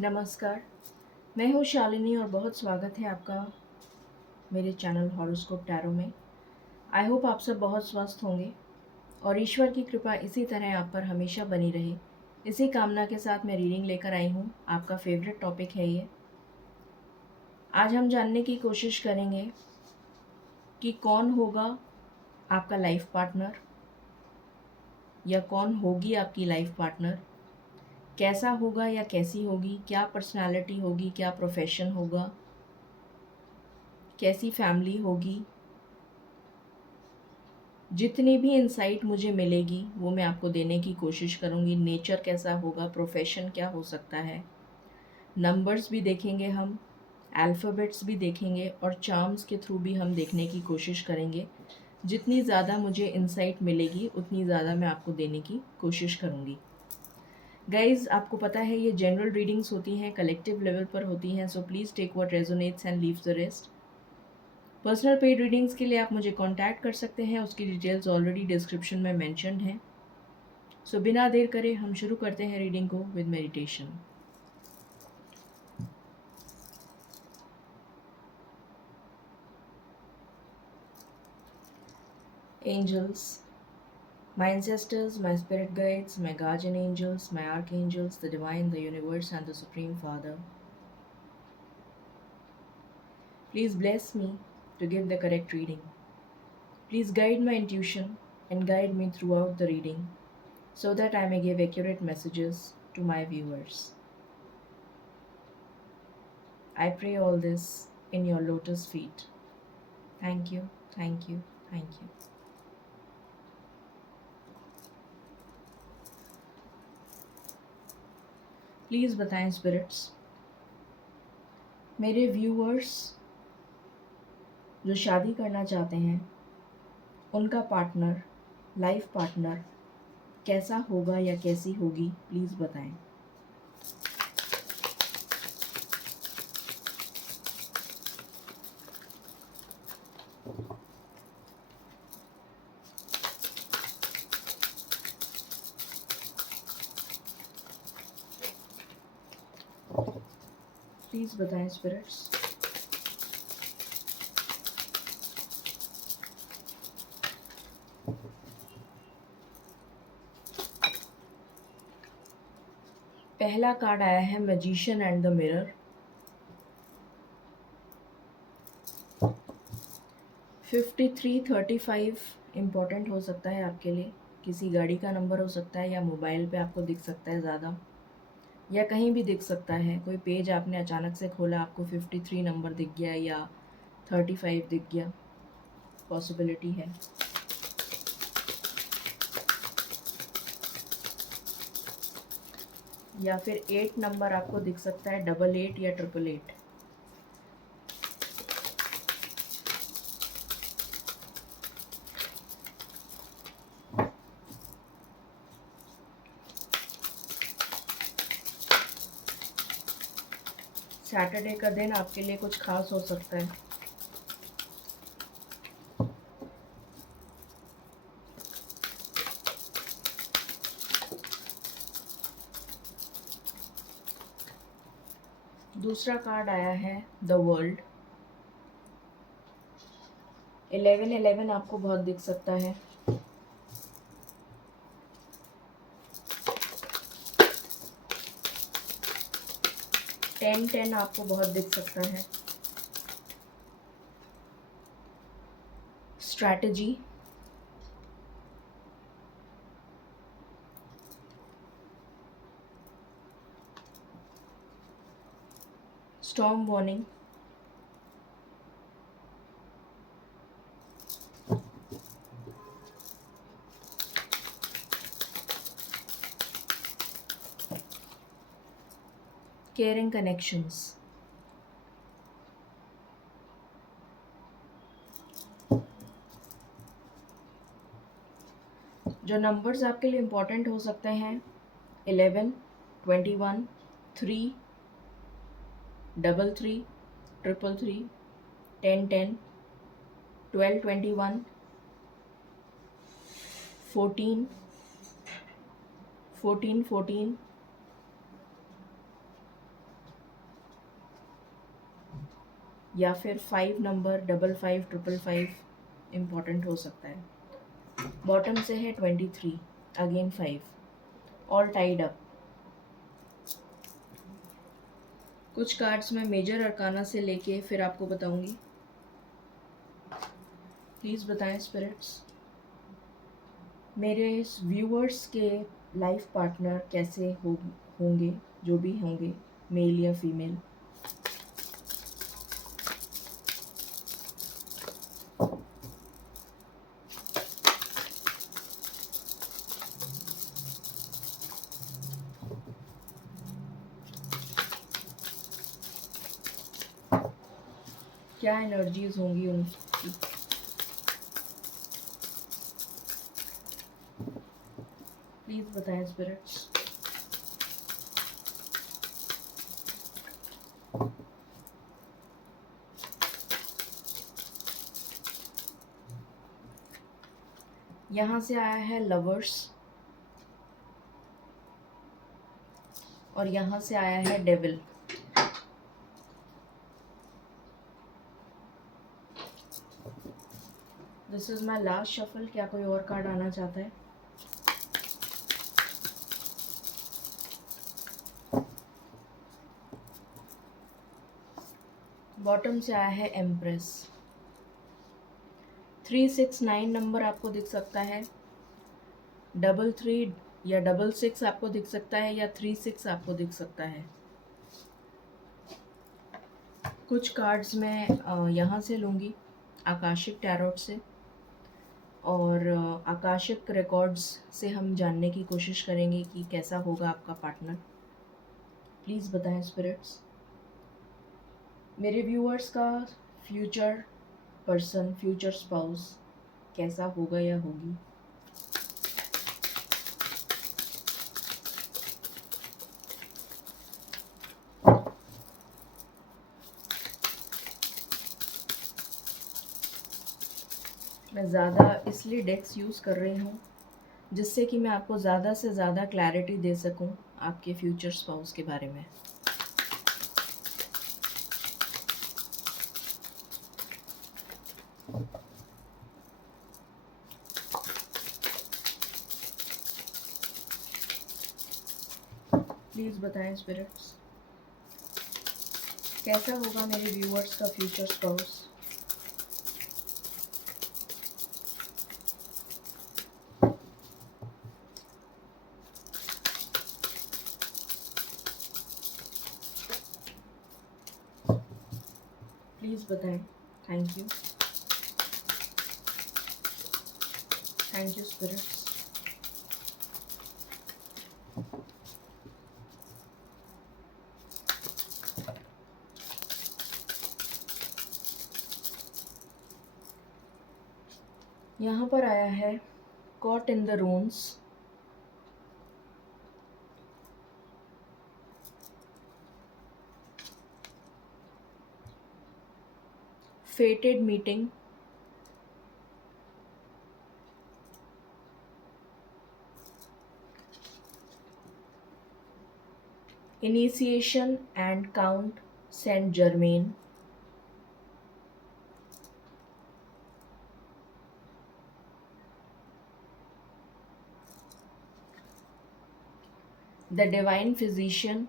नमस्कार, मैं हूँ शालिनी और बहुत स्वागत है आपका मेरे चैनल हॉरोस्कोप टैरो में। आई होप आप सब बहुत स्वस्थ होंगे और ईश्वर की कृपा इसी तरह आप पर हमेशा बनी रहे। इसी कामना के साथ मैं रीडिंग लेकर आई हूँ। आपका फेवरेट टॉपिक है ये। आज हम जानने की कोशिश करेंगे कि कौन होगा आपका लाइफ पार्टनर या कौन होगी आपकी लाइफ पार्टनर, कैसा होगा या कैसी होगी, क्या पर्सनालिटी होगी, क्या प्रोफेशन होगा, कैसी फैमिली होगी। जितनी भी इंसाइट मुझे मिलेगी वो मैं आपको देने की कोशिश करूँगी। नेचर कैसा होगा, प्रोफेशन क्या हो सकता है, नंबर्स भी देखेंगे हम, अल्फ़ाबेट्स भी देखेंगे और चार्म्स के थ्रू भी हम देखने की कोशिश करेंगे। जितनी ज़्यादा मुझे इंसाइट मिलेगी उतनी ज़्यादा मैं आपको देने की कोशिश करूँगी। गाइज़, आपको पता है ये जनरल रीडिंग्स होती हैं, कलेक्टिव लेवल पर होती हैं, so please take what resonates and leave the rest. Personal paid readings के लिए आप मुझे कांटेक्ट कर सकते हैं, उसकी डिटेल्स ऑलरेडी डिस्क्रिप्शन में मेंशन्ड हैं। सो बिना देर करे हम शुरू करते हैं रीडिंग को with meditation. Angels, my ancestors, my spirit guides, my guardian angels, my archangels, the divine, the universe, and the Supreme Father, please bless me to give the correct reading. Please guide my intuition and guide me throughout the reading so that I may give accurate messages to my viewers. I pray all this in your lotus feet. Thank you, thank you, thank you. Please बताएं spirits, मेरे viewers जो शादी करना चाहते हैं उनका partner, life partner कैसा होगा या कैसी होगी, प्लीज़ बताएं। प्लीज़ बताएं स्पिरिट्स। पहला कार्ड आया है magician and the mirror. 5335 important हो सकता है आपके लिए। किसी गाड़ी का नंबर हो सकता है या मोबाइल पे आपको दिख सकता है ज़्यादा, या कहीं भी दिख सकता है। कोई पेज आपने अचानक से खोला, आपको 53 नंबर दिख गया या 35 दिख गया, पॉसिबिलिटी है। या फिर 8 नंबर आपको दिख सकता है, 88 या 888। सैटरडे का दिन आपके लिए कुछ खास हो सकता है। दूसरा कार्ड आया है द वर्ल्ड। 1111 आपको बहुत दिख सकता है। 1010 आपको बहुत दिख सकता है। Strategy, storm warning, caring connections. जो नंबर्स आपके लिए इम्पोर्टेंट हो सकते हैं 11, 21, 3, 33, 333, 1010, 1221, 14, 1414, या फिर 5 नंबर 55 555 इम्पॉर्टेंट हो सकता है। बॉटम से है 23, अगेन 5, ऑल टाइड अप। कुछ कार्ड्स मैं मेजर अरकाना से लेके फिर आपको बताऊंगी। प्लीज़ बताएं स्पिरिट्स, मेरे व्यूअर्स के लाइफ पार्टनर कैसे होंगे, जो भी होंगे, मेल या फीमेल। क्या एनर्जीज होंगी उनकी। प्लीज़ बताएं स्पिरिट्स। यहाँ से आया है लवर्स और यहाँ से आया है devil. This is my last shuffle. क्या कोई और कार्ड आना चाहता है? बॉटम से आया है एम्प्रेस। 369 नंबर आपको दिख सकता है, 33 या 66 आपको दिख सकता है, या 36 आपको दिख सकता है। कुछ कार्ड्स मैं यहाँ से लूँगी, आकाशिक टैरोट से, और आकाशिक रिकॉर्ड्स से हम जानने की कोशिश करेंगे कि कैसा होगा आपका पार्टनर। प्लीज़ बताएं स्पिरिट्स, मेरे व्यूअर्स का फ्यूचर पर्सन, फ्यूचर स्पाउस कैसा होगा या होगी। मैं ज़्यादा इसलिए डेक्स यूज़ कर रही हूँ जिससे कि मैं आपको ज़्यादा से ज़्यादा क्लैरिटी दे सकूँ आपके फ्यूचर स्पाउस के बारे में। प्लीज़ बताएं स्पिरिट्स, कैसा होगा मेरे व्यूअर्स का फ्यूचर स्पाउस। प्लीज़ बताएं। Thank you, thank you spirits. यहाँ पर आया है caught in the runes, fated meeting, initiation and Count Saint Germain, the divine physician,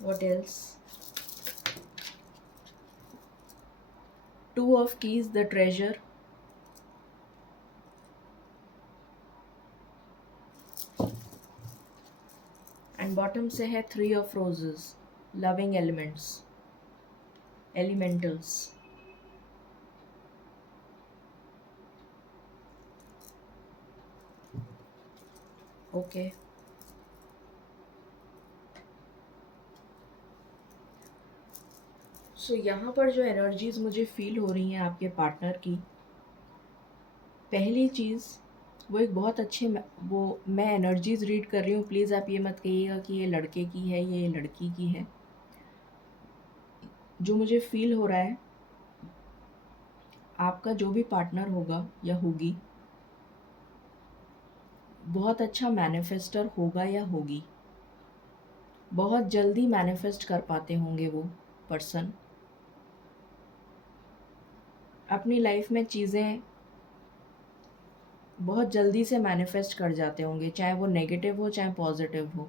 what else, two of keys, the treasure, and bottom से है three of roses, loving elements, elementals। Okay, so यहाँ पर जो energies मुझे feel हो रही हैं आपके पार्टनर की, पहली चीज़ वो एक बहुत अच्छे वो मैं एनर्जीज रीड कर रही हूँ, प्लीज़ आप ये मत कहिएगा कि ये लड़के की है, ये लड़की की है। जो मुझे फील हो रहा है, आपका जो भी पार्टनर होगा या होगी, बहुत अच्छा मैनिफेस्टर होगा या होगी, बहुत जल्दी मैनिफेस्ट कर पाते होंगे वो पर्सन। अपनी लाइफ में चीज़ें बहुत जल्दी से मैनिफेस्ट कर जाते होंगे, चाहे वो नेगेटिव हो चाहे पॉजिटिव हो।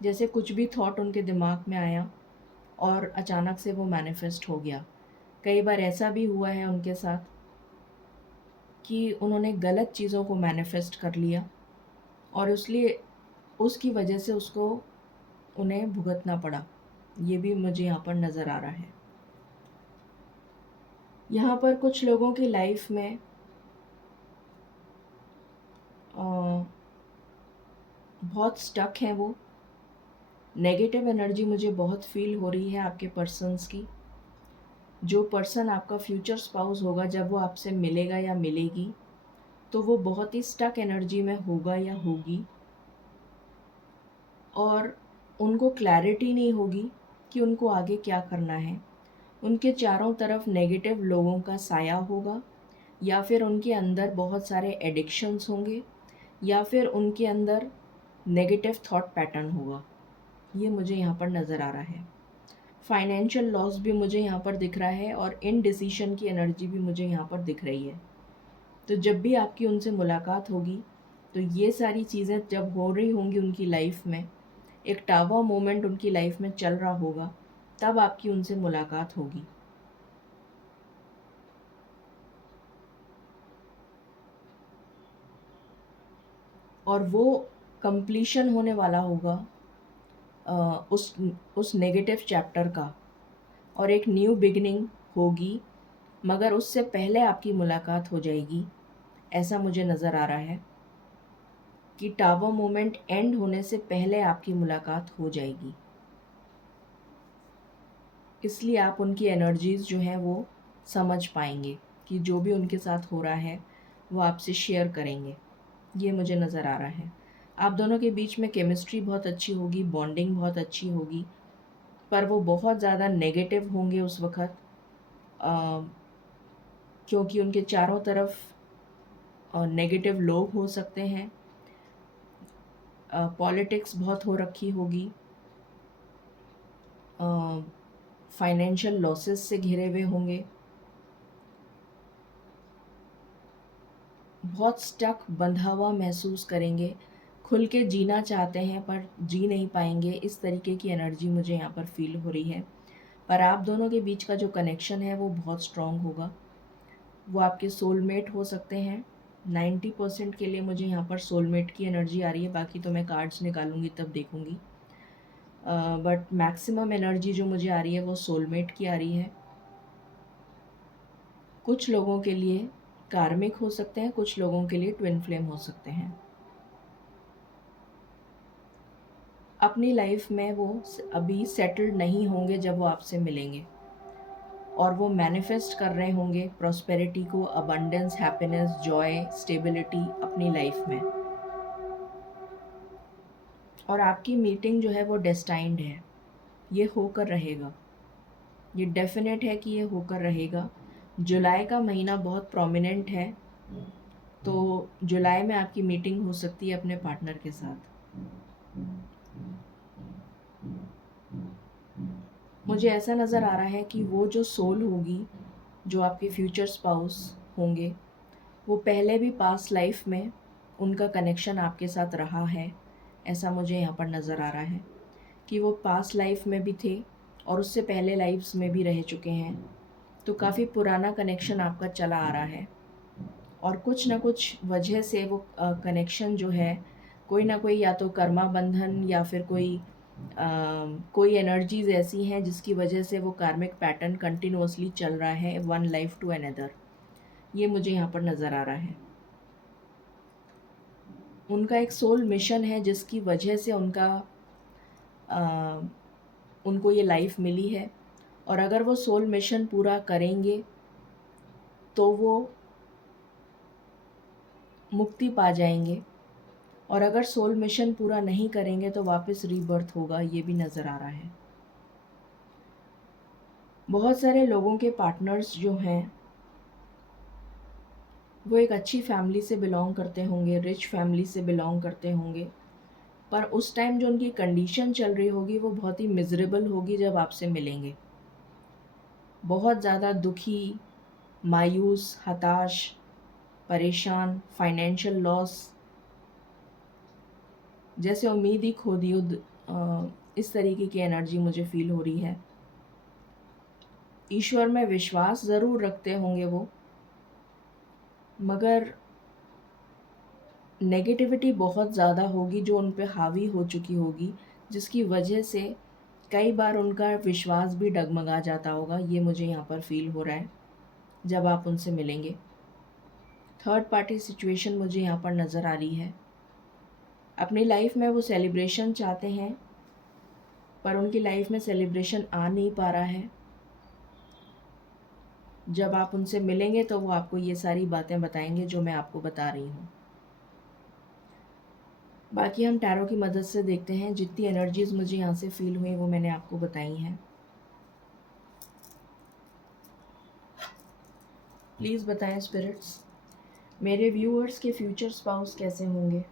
जैसे कुछ भी थॉट उनके दिमाग में आया और अचानक से वो मैनिफेस्ट हो गया। कई बार ऐसा भी हुआ है उनके साथ कि उन्होंने गलत चीज़ों को मैनिफेस्ट कर लिया और इसलिए उसकी वजह से उसको उन्हें भुगतना पड़ा। ये भी मुझे यहाँ पर नज़र आ रहा है। यहाँ पर कुछ लोगों की लाइफ में बहुत स्टक हैं वो। नेगेटिव एनर्जी मुझे बहुत फील हो रही है आपके पर्सन्स की। जो पर्सन आपका फ्यूचर स्पाउस होगा, जब वो आपसे मिलेगा या मिलेगी, तो वो बहुत ही स्टक एनर्जी में होगा या होगी और उनको क्लैरिटी नहीं होगी कि उनको आगे क्या करना है। उनके चारों तरफ नेगेटिव लोगों का साया होगा, या फिर उनके अंदर बहुत सारे एडिक्शंस होंगे, या फिर उनके अंदर नेगेटिव थॉट पैटर्न होगा। ये मुझे यहाँ पर नज़र आ रहा है। फाइनेंशियल लॉस भी मुझे यहाँ पर दिख रहा है और इनडिसीशन की एनर्जी भी मुझे यहाँ पर दिख रही है। तो जब भी आपकी उनसे मुलाकात होगी, तो ये सारी चीज़ें जब हो रही होंगी उनकी लाइफ में, एक टावर मोमेंट उनकी लाइफ में चल रहा होगा, तब आपकी उनसे मुलाकात होगी। और वो कंप्लीशन होने वाला होगा उस नेगेटिव चैप्टर का, और एक न्यू बिगिनिंग होगी, मगर उससे पहले आपकी मुलाकात हो जाएगी। ऐसा मुझे नज़र आ रहा है कि टावर मोमेंट एंड होने से पहले आपकी मुलाकात हो जाएगी। इसलिए आप उनकी एनर्जीज़ जो हैं वो समझ पाएंगे कि जो भी उनके साथ हो रहा है वो आपसे शेयर करेंगे। ये मुझे नज़र आ रहा है। आप दोनों के बीच में केमिस्ट्री बहुत अच्छी होगी, बॉन्डिंग बहुत अच्छी होगी, पर वो बहुत ज़्यादा नेगेटिव होंगे उस वक़्त, क्योंकि उनके चारों तरफ नेगेटिव लोग हो सकते हैं। पॉलिटिक्स बहुत हो रखी होगी, फाइनेंशियल लॉसेस से घिरे हुए होंगे, बहुत स्टक बंधा हुआ महसूस करेंगे, खुल के जीना चाहते हैं पर जी नहीं पाएंगे। इस तरीके की एनर्जी मुझे यहाँ पर फील हो रही है। पर आप दोनों के बीच का जो कनेक्शन है वो बहुत स्ट्रॉन्ग होगा। वो आपके सोलमेट हो सकते हैं। 90% के लिए मुझे यहाँ पर सोलमेट की एनर्जी आ रही है, बाकी तो मैं कार्ड्स निकालूंगी तब देखूंगी। बट मैक्सिमम एनर्जी जो मुझे आ रही है वो सोलमेट की आ रही है। कुछ लोगों के लिए कार्मिक हो सकते हैं, कुछ लोगों के लिए ट्विन फ्लेम हो सकते हैं। अपनी लाइफ में वो अभी सेटल्ड नहीं होंगे जब वो आपसे मिलेंगे, और वो मैनिफेस्ट कर रहे होंगे प्रॉस्पेरिटी को, अबंडेंस, हैप्पीनेस, जॉय, स्टेबिलिटी अपनी लाइफ में। और आपकी मीटिंग जो है वो डेस्टाइंड है, ये होकर रहेगा। ये डेफिनेट है कि ये होकर रहेगा। जुलाई का महीना बहुत प्रोमिनेंट है, तो जुलाई में आपकी मीटिंग हो सकती है अपने पार्टनर के साथ। मुझे ऐसा नज़र आ रहा है कि वो जो सोल होगी, जो आपके फ्यूचर स्पाउस होंगे, वो पहले भी पास्ट लाइफ में उनका कनेक्शन आपके साथ रहा है। ऐसा मुझे यहाँ पर नज़र आ रहा है कि वो पास्ट लाइफ में भी थे और उससे पहले लाइफ्स में भी रह चुके हैं। तो काफ़ी पुराना कनेक्शन आपका चला आ रहा है, और कुछ ना कुछ वजह से वो कनेक्शन जो है, कोई ना कोई, या तो कर्मा बंधन या फिर कोई एनर्जीज ऐसी हैं जिसकी वजह से वो कार्मिक पैटर्न कंटिन्यूअसली चल रहा है, वन लाइफ टू अनदर। ये मुझे यहाँ पर नज़र आ रहा है। उनका एक सोल मिशन है जिसकी वजह से उनको ये लाइफ मिली है, और अगर वो सोल मिशन पूरा करेंगे तो वो मुक्ति पा जाएंगे, और अगर सोल मिशन पूरा नहीं करेंगे तो वापस रीबर्थ होगा। ये भी नज़र आ रहा है। बहुत सारे लोगों के पार्टनर्स जो हैं वो एक अच्छी फैमिली से बिलोंग करते होंगे, रिच फैमिली से बिलोंग करते होंगे, पर उस टाइम जो उनकी कंडीशन चल रही होगी वो बहुत ही मिज़रेबल होगी जब आपसे मिलेंगे। बहुत ज़्यादा दुखी, मायूस, हताश, परेशान, फाइनेंशियल लॉस, जैसे उम्मीद ही खो दी हो, इस तरीके की एनर्जी मुझे फ़ील हो रही है। ईश्वर में विश्वास ज़रूर रखते होंगे वो, मगर नेगेटिविटी बहुत ज़्यादा होगी जो उन पे हावी हो चुकी होगी, जिसकी वजह से कई बार उनका विश्वास भी डगमगा जाता होगा। ये मुझे यहाँ पर फ़ील हो रहा है जब आप उनसे मिलेंगे। थर्ड पार्टी सिचुएशन मुझे यहाँ पर नज़र आ रही है। अपनी लाइफ में वो सेलिब्रेशन चाहते हैं, पर उनकी लाइफ में सेलिब्रेशन आ नहीं पा रहा है। जब आप उनसे मिलेंगे तो वो आपको ये सारी बातें बताएंगे जो मैं आपको बता रही हूँ। बाकी हम टैरो की मदद से देखते हैं। जितनी एनर्जीज़ मुझे यहाँ से फ़ील हुई वो मैंने आपको बताई हैं। प्लीज़ बताएं स्पिरिट्स, मेरे व्यूअर्स के फ्यूचर स्पाउस कैसे होंगे।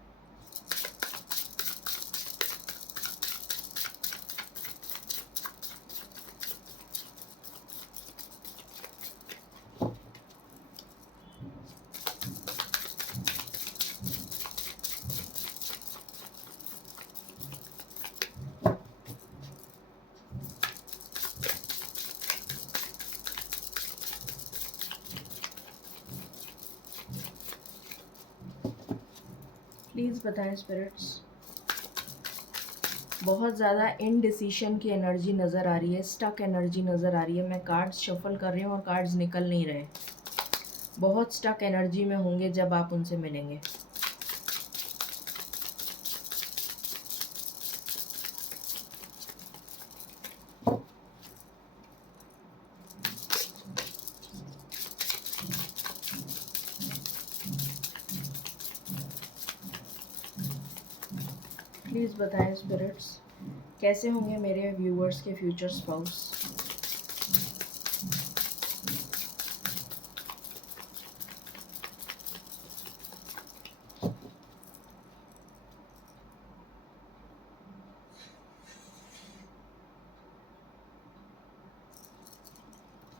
प्लीज़ बताएं स्पिरिट्स। बहुत ज़्यादा इनडिसीशन की एनर्जी नज़र आ रही है, स्टक एनर्जी नज़र आ रही है। मैं कार्ड्स शफल कर रही हूँ और कार्ड्स निकल नहीं रहे। बहुत स्टक एनर्जी में होंगे जब आप उनसे मिलेंगे। प्लीज़ बताएं स्पिरिट्स, कैसे होंगे मेरे व्यूअर्स के फ्यूचर स्पाउस।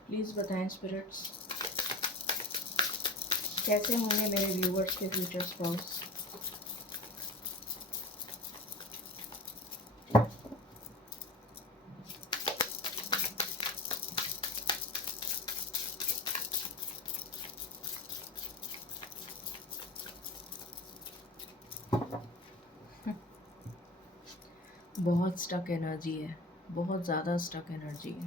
प्लीज़ बताएं स्पिरिट्स, कैसे होंगे मेरे व्यूअर्स के फ्यूचर स्पाउस। बहुत स्टक एनर्जी है, बहुत ज़्यादा स्टक एनर्जी है।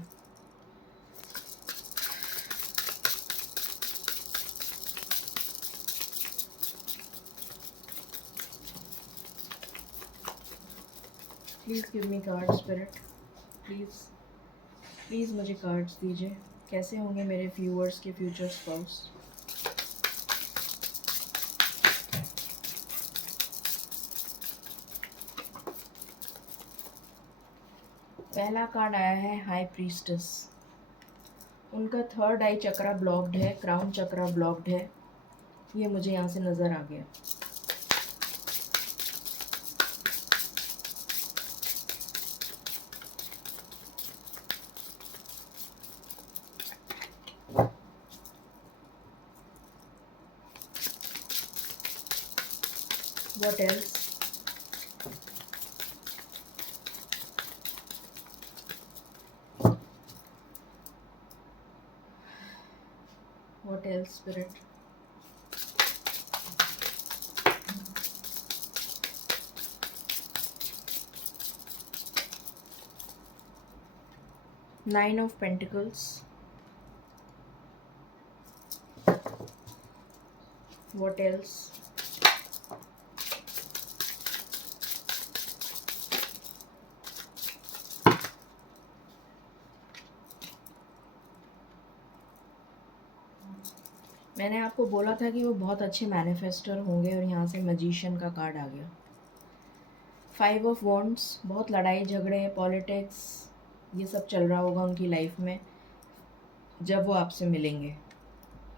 Please give me card spirit, please मुझे कार्ड्स दीजिए। कैसे होंगे मेरे व्यूअर्स के फ्यूचर स्पाउस। पहला कार्ड आया है हाई प्रीस्टेस। उनका थर्ड आई चक्रा ब्लॉक्ड है, क्राउन चक्रा ब्लॉक्ड है। ये मुझे यहाँ से नज़र आ गया। What else? What else, Spirit? Nine of Pentacles. What else? मैंने आपको बोला था कि वो बहुत अच्छे मैनिफेस्टर होंगे और यहाँ से मैजिशियन का कार्ड आ गया। 5 ऑफ वॉन्ड्स, बहुत लड़ाई झगड़े, पॉलिटिक्स, ये सब चल रहा होगा उनकी लाइफ में जब वो आपसे मिलेंगे।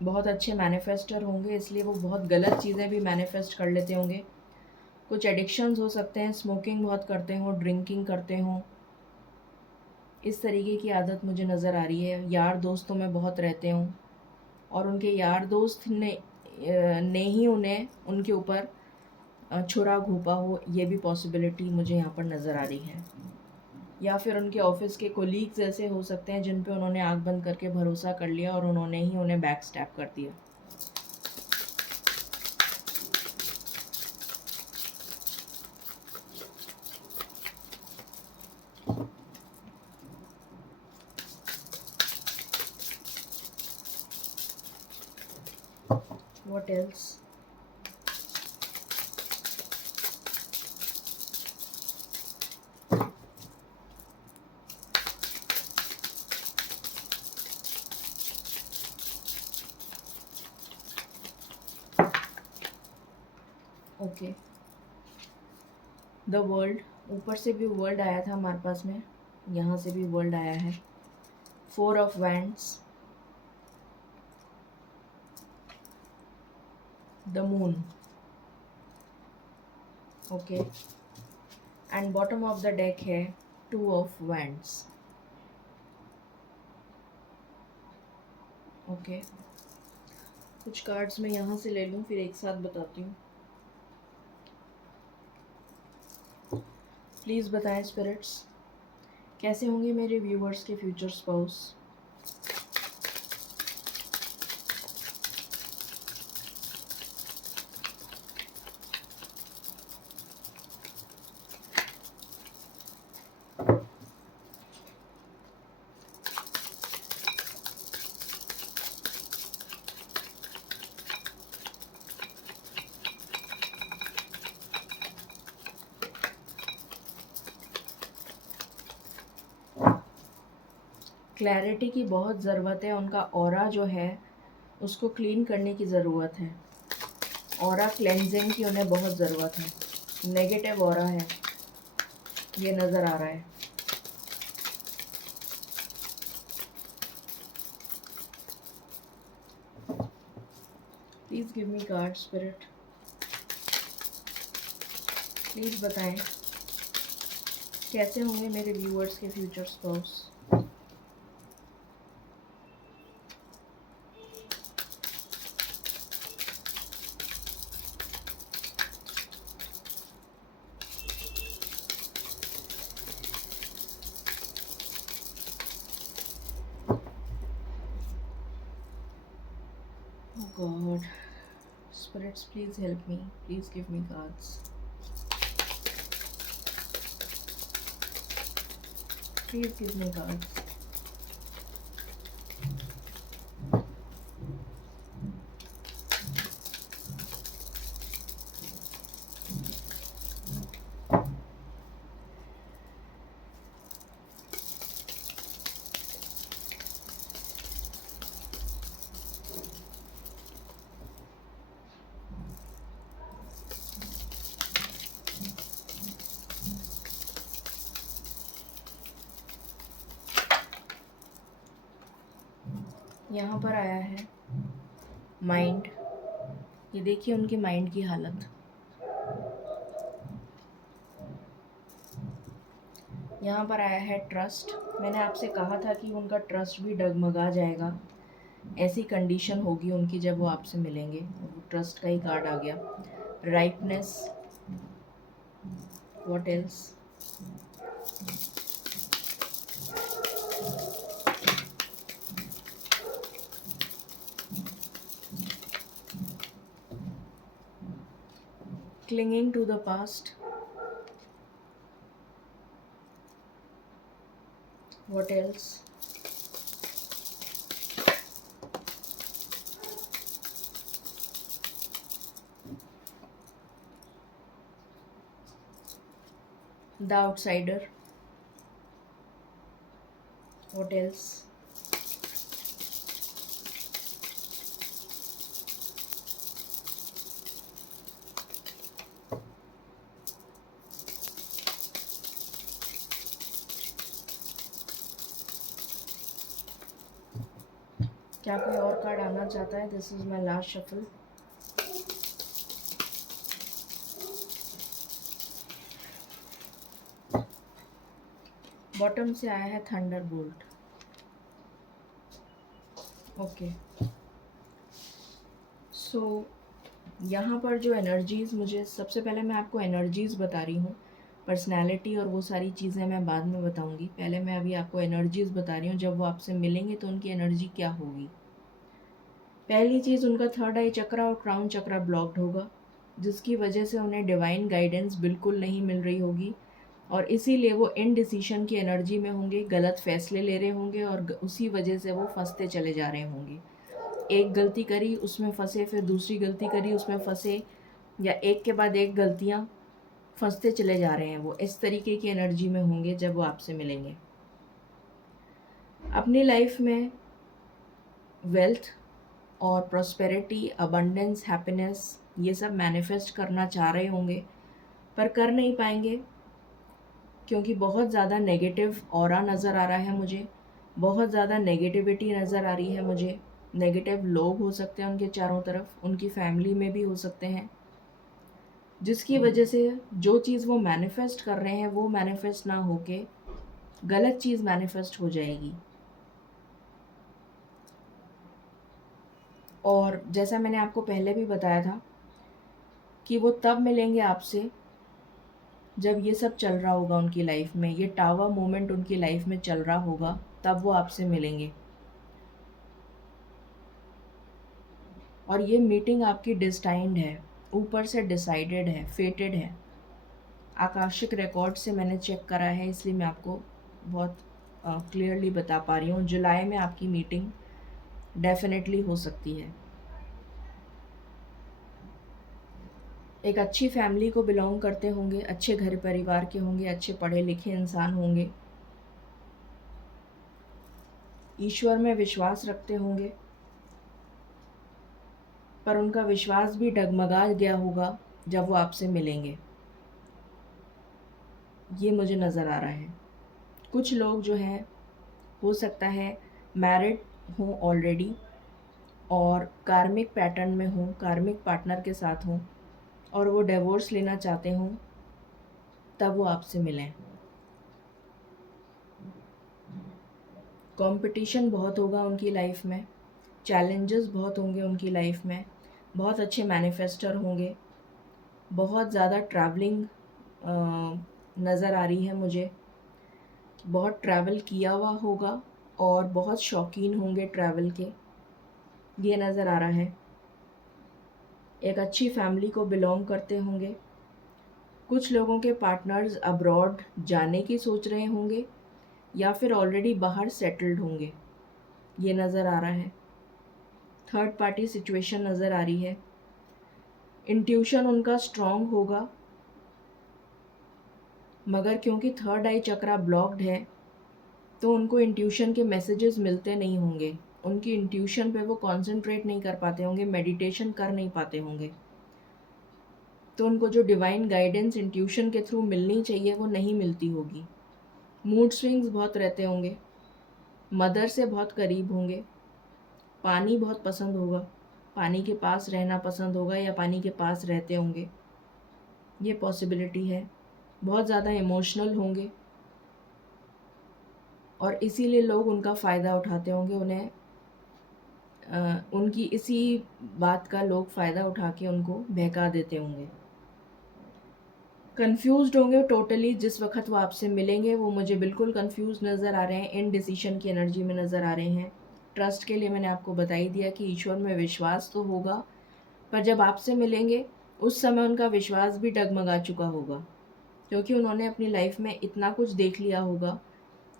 बहुत अच्छे मैनिफेस्टर होंगे, इसलिए वो बहुत गलत चीज़ें भी मैनिफेस्ट कर लेते होंगे। कुछ एडिक्शंस हो सकते हैं, स्मोकिंग बहुत करते हों, ड्रिंकिंग करते हों, इस तरीके की आदत मुझे नज़र आ रही है। यार दोस्तों में बहुत रहते हों और उनके यार दोस्त ने ही उन्हें उनके ऊपर छुरा घोंपा हो, ये भी पॉसिबिलिटी मुझे यहाँ पर नज़र आ रही है। या फिर उनके ऑफिस के कोलीग्स ऐसे हो सकते हैं जिन पे उन्होंने आँख बंद करके भरोसा कर लिया और उन्होंने ही उन्हें बैक स्टैप कर दिया। What else? Okay, the world, ऊपर से भी वर्ल्ड आया था हमारे पास में, यहाँ से भी वर्ल्ड आया है। 4 of wands, the moon, okay, and bottom of the deck है 2 ऑफ वैंड्स। ओके, कुछ कार्ड्स मैं यहाँ से ले लूँ फिर एक साथ बताती हूँ। प्लीज़ बताएं स्पिरिट्स, कैसे होंगे मेरे व्यूवर्स के फ्यूचर स्पाउस। क्लैरिटी की बहुत ज़रूरत है, उनका ऑरा जो है उसको क्लीन करने की ज़रूरत है। ऑरा क्लेंजिंग की उन्हें बहुत ज़रूरत है। नेगेटिव ऑरा है, ये नज़र आ रहा है। Please give me card spirit, please बताएं कैसे होंगे मेरे व्यूअर्स के future spouse. God, spirits, please help me. Please give me cards. Please give me cards. यहाँ पर आया है माइंड, ये देखिए उनके माइंड की हालत। यहाँ पर आया है ट्रस्ट, मैंने आपसे कहा था कि उनका ट्रस्ट भी डगमगा जाएगा, ऐसी कंडीशन होगी उनकी जब वो आपसे मिलेंगे। वो ट्रस्ट का ही कार्ड आ गया। Rightness, what else, clinging to the past, what else, the outsider, what else, क्या कोई और कार्ड आना चाहता है? This is my last shuffle. Bottom से आया है थंडर बोल्ट। ओके, सो यहाँ पर जो एनर्जीज़, मुझे सबसे पहले मैं आपको एनर्जीज़ बता रही हूँ। पर्सनैलिटी और वो सारी चीज़ें मैं बाद में बताऊँगी। पहले मैं अभी आपको एनर्जीज़ बता रही हूँ। जब वो आपसे मिलेंगे तो उनकी एनर्जी क्या होगी। पहली चीज़, उनका थर्ड आई चक्रा और क्राउन चक्रा ब्लॉक्ड होगा, जिसकी वजह से उन्हें डिवाइन गाइडेंस बिल्कुल नहीं मिल रही होगी और इसीलिए वो इनडिसीशन की एनर्जी में होंगे, गलत फैसले ले रहे होंगे और उसी वजह से वो फंसते चले जा रहे होंगे। एक गलती करी उसमें फंसे, फिर दूसरी गलती करी उसमें फंसे, या एक के बाद एक गलतियाँ, फंसते चले जा रहे हैं। वो इस तरीके की एनर्जी में होंगे जब वो आपसे मिलेंगे। अपनी लाइफ में वेल्थ और प्रॉस्पेरिटी, अबंडेंस, हैप्पीनेस, ये सब मैनिफेस्ट करना चाह रहे होंगे पर कर नहीं पाएंगे, क्योंकि बहुत ज़्यादा नेगेटिव ऑरा नज़र आ रहा है मुझे, बहुत ज़्यादा नेगेटिविटी नज़र आ रही है मुझे। नेगेटिव लोग हो सकते हैं उनके चारों तरफ, उनकी फैमिली में भी हो सकते हैं, जिसकी वजह से जो चीज़ वो मैनिफेस्ट कर रहे हैं वो मैनिफेस्ट ना होके गलत चीज़ मैनिफेस्ट हो जाएगी। और जैसा मैंने आपको पहले भी बताया था कि वो तब मिलेंगे आपसे जब ये सब चल रहा होगा उनकी लाइफ में, ये टावर मोमेंट उनकी लाइफ में चल रहा होगा, तब वो आपसे मिलेंगे। और ये मीटिंग आपकी डिस्टाइंड है, ऊपर से डिसाइडेड है, फेटेड है। आकाशिक रिकॉर्ड से मैंने चेक करा है, इसलिए मैं आपको बहुत क्लियरली बता पा रही हूँ। जुलाई में आपकी मीटिंग डेफिनेटली हो सकती है। एक अच्छी फैमिली को बिलोंग करते होंगे, अच्छे घर परिवार के होंगे, अच्छे पढ़े लिखे इंसान होंगे, ईश्वर में विश्वास रखते होंगे, पर उनका विश्वास भी डगमगा गया होगा जब वो आपसे मिलेंगे। ये मुझे नज़र आ रहा है। कुछ लोग जो हैं, हो सकता है मैरिड हों ऑलरेडी और कार्मिक पैटर्न में हों, कार्मिक पार्टनर के साथ हों और वो डिवोर्स लेना चाहते हों, तब वो आपसे मिलें। कंपटीशन बहुत होगा उनकी लाइफ में, चैलेंजेस बहुत होंगे उनकी लाइफ में, बहुत अच्छे मैनिफेस्टर होंगे, बहुत ज़्यादा ट्रैवलिंग नज़र आ रही है मुझे, बहुत ट्रैवल किया हुआ होगा और बहुत शौकीन होंगे ट्रैवल के, ये नज़र आ रहा है। एक अच्छी फैमिली को बिलोंग करते होंगे। कुछ लोगों के पार्टनर्स अब्रॉड जाने की सोच रहे होंगे या फिर ऑलरेडी बाहर सेटल्ड होंगे, ये नज़र आ रहा है। थर्ड पार्टी सिचुएशन नज़र आ रही है। इंट्यूशन उनका स्ट्रॉन्ग होगा, मगर क्योंकि थर्ड आई चक्रा ब्लॉक्ड है तो उनको इंट्यूशन के मैसेजेस मिलते नहीं होंगे, उनकी इंट्यूशन पे वो कंसंट्रेट नहीं कर पाते होंगे, मेडिटेशन कर नहीं पाते होंगे, तो उनको जो डिवाइन गाइडेंस इंट्यूशन के थ्रू मिलनी चाहिए वो नहीं मिलती होगी। मूड स्विंग्स बहुत रहते होंगे, मदर से बहुत करीब होंगे, पानी बहुत पसंद होगा, पानी के पास रहना पसंद होगा या पानी के पास रहते होंगे, ये पॉसिबिलिटी है। बहुत ज़्यादा इमोशनल होंगे और इसीलिए लोग उनका फ़ायदा उठाते होंगे, उन्हें उनकी इसी बात का लोग फ़ायदा उठा के उनको बहका देते होंगे। कंफ्यूज्ड होंगे टोटली, जिस वक्त वो आपसे मिलेंगे वो मुझे बिल्कुल कंफ्यूज नज़र आ रहे हैं, इनडिसीशन की एनर्जी में नज़र आ रहे हैं। ट्रस्ट के लिए मैंने आपको बता ही दिया कि ईश्वर में विश्वास तो होगा, पर जब आपसे मिलेंगे उस समय उनका विश्वास भी डगमगा चुका होगा, क्योंकि उन्होंने अपनी लाइफ में इतना कुछ देख लिया होगा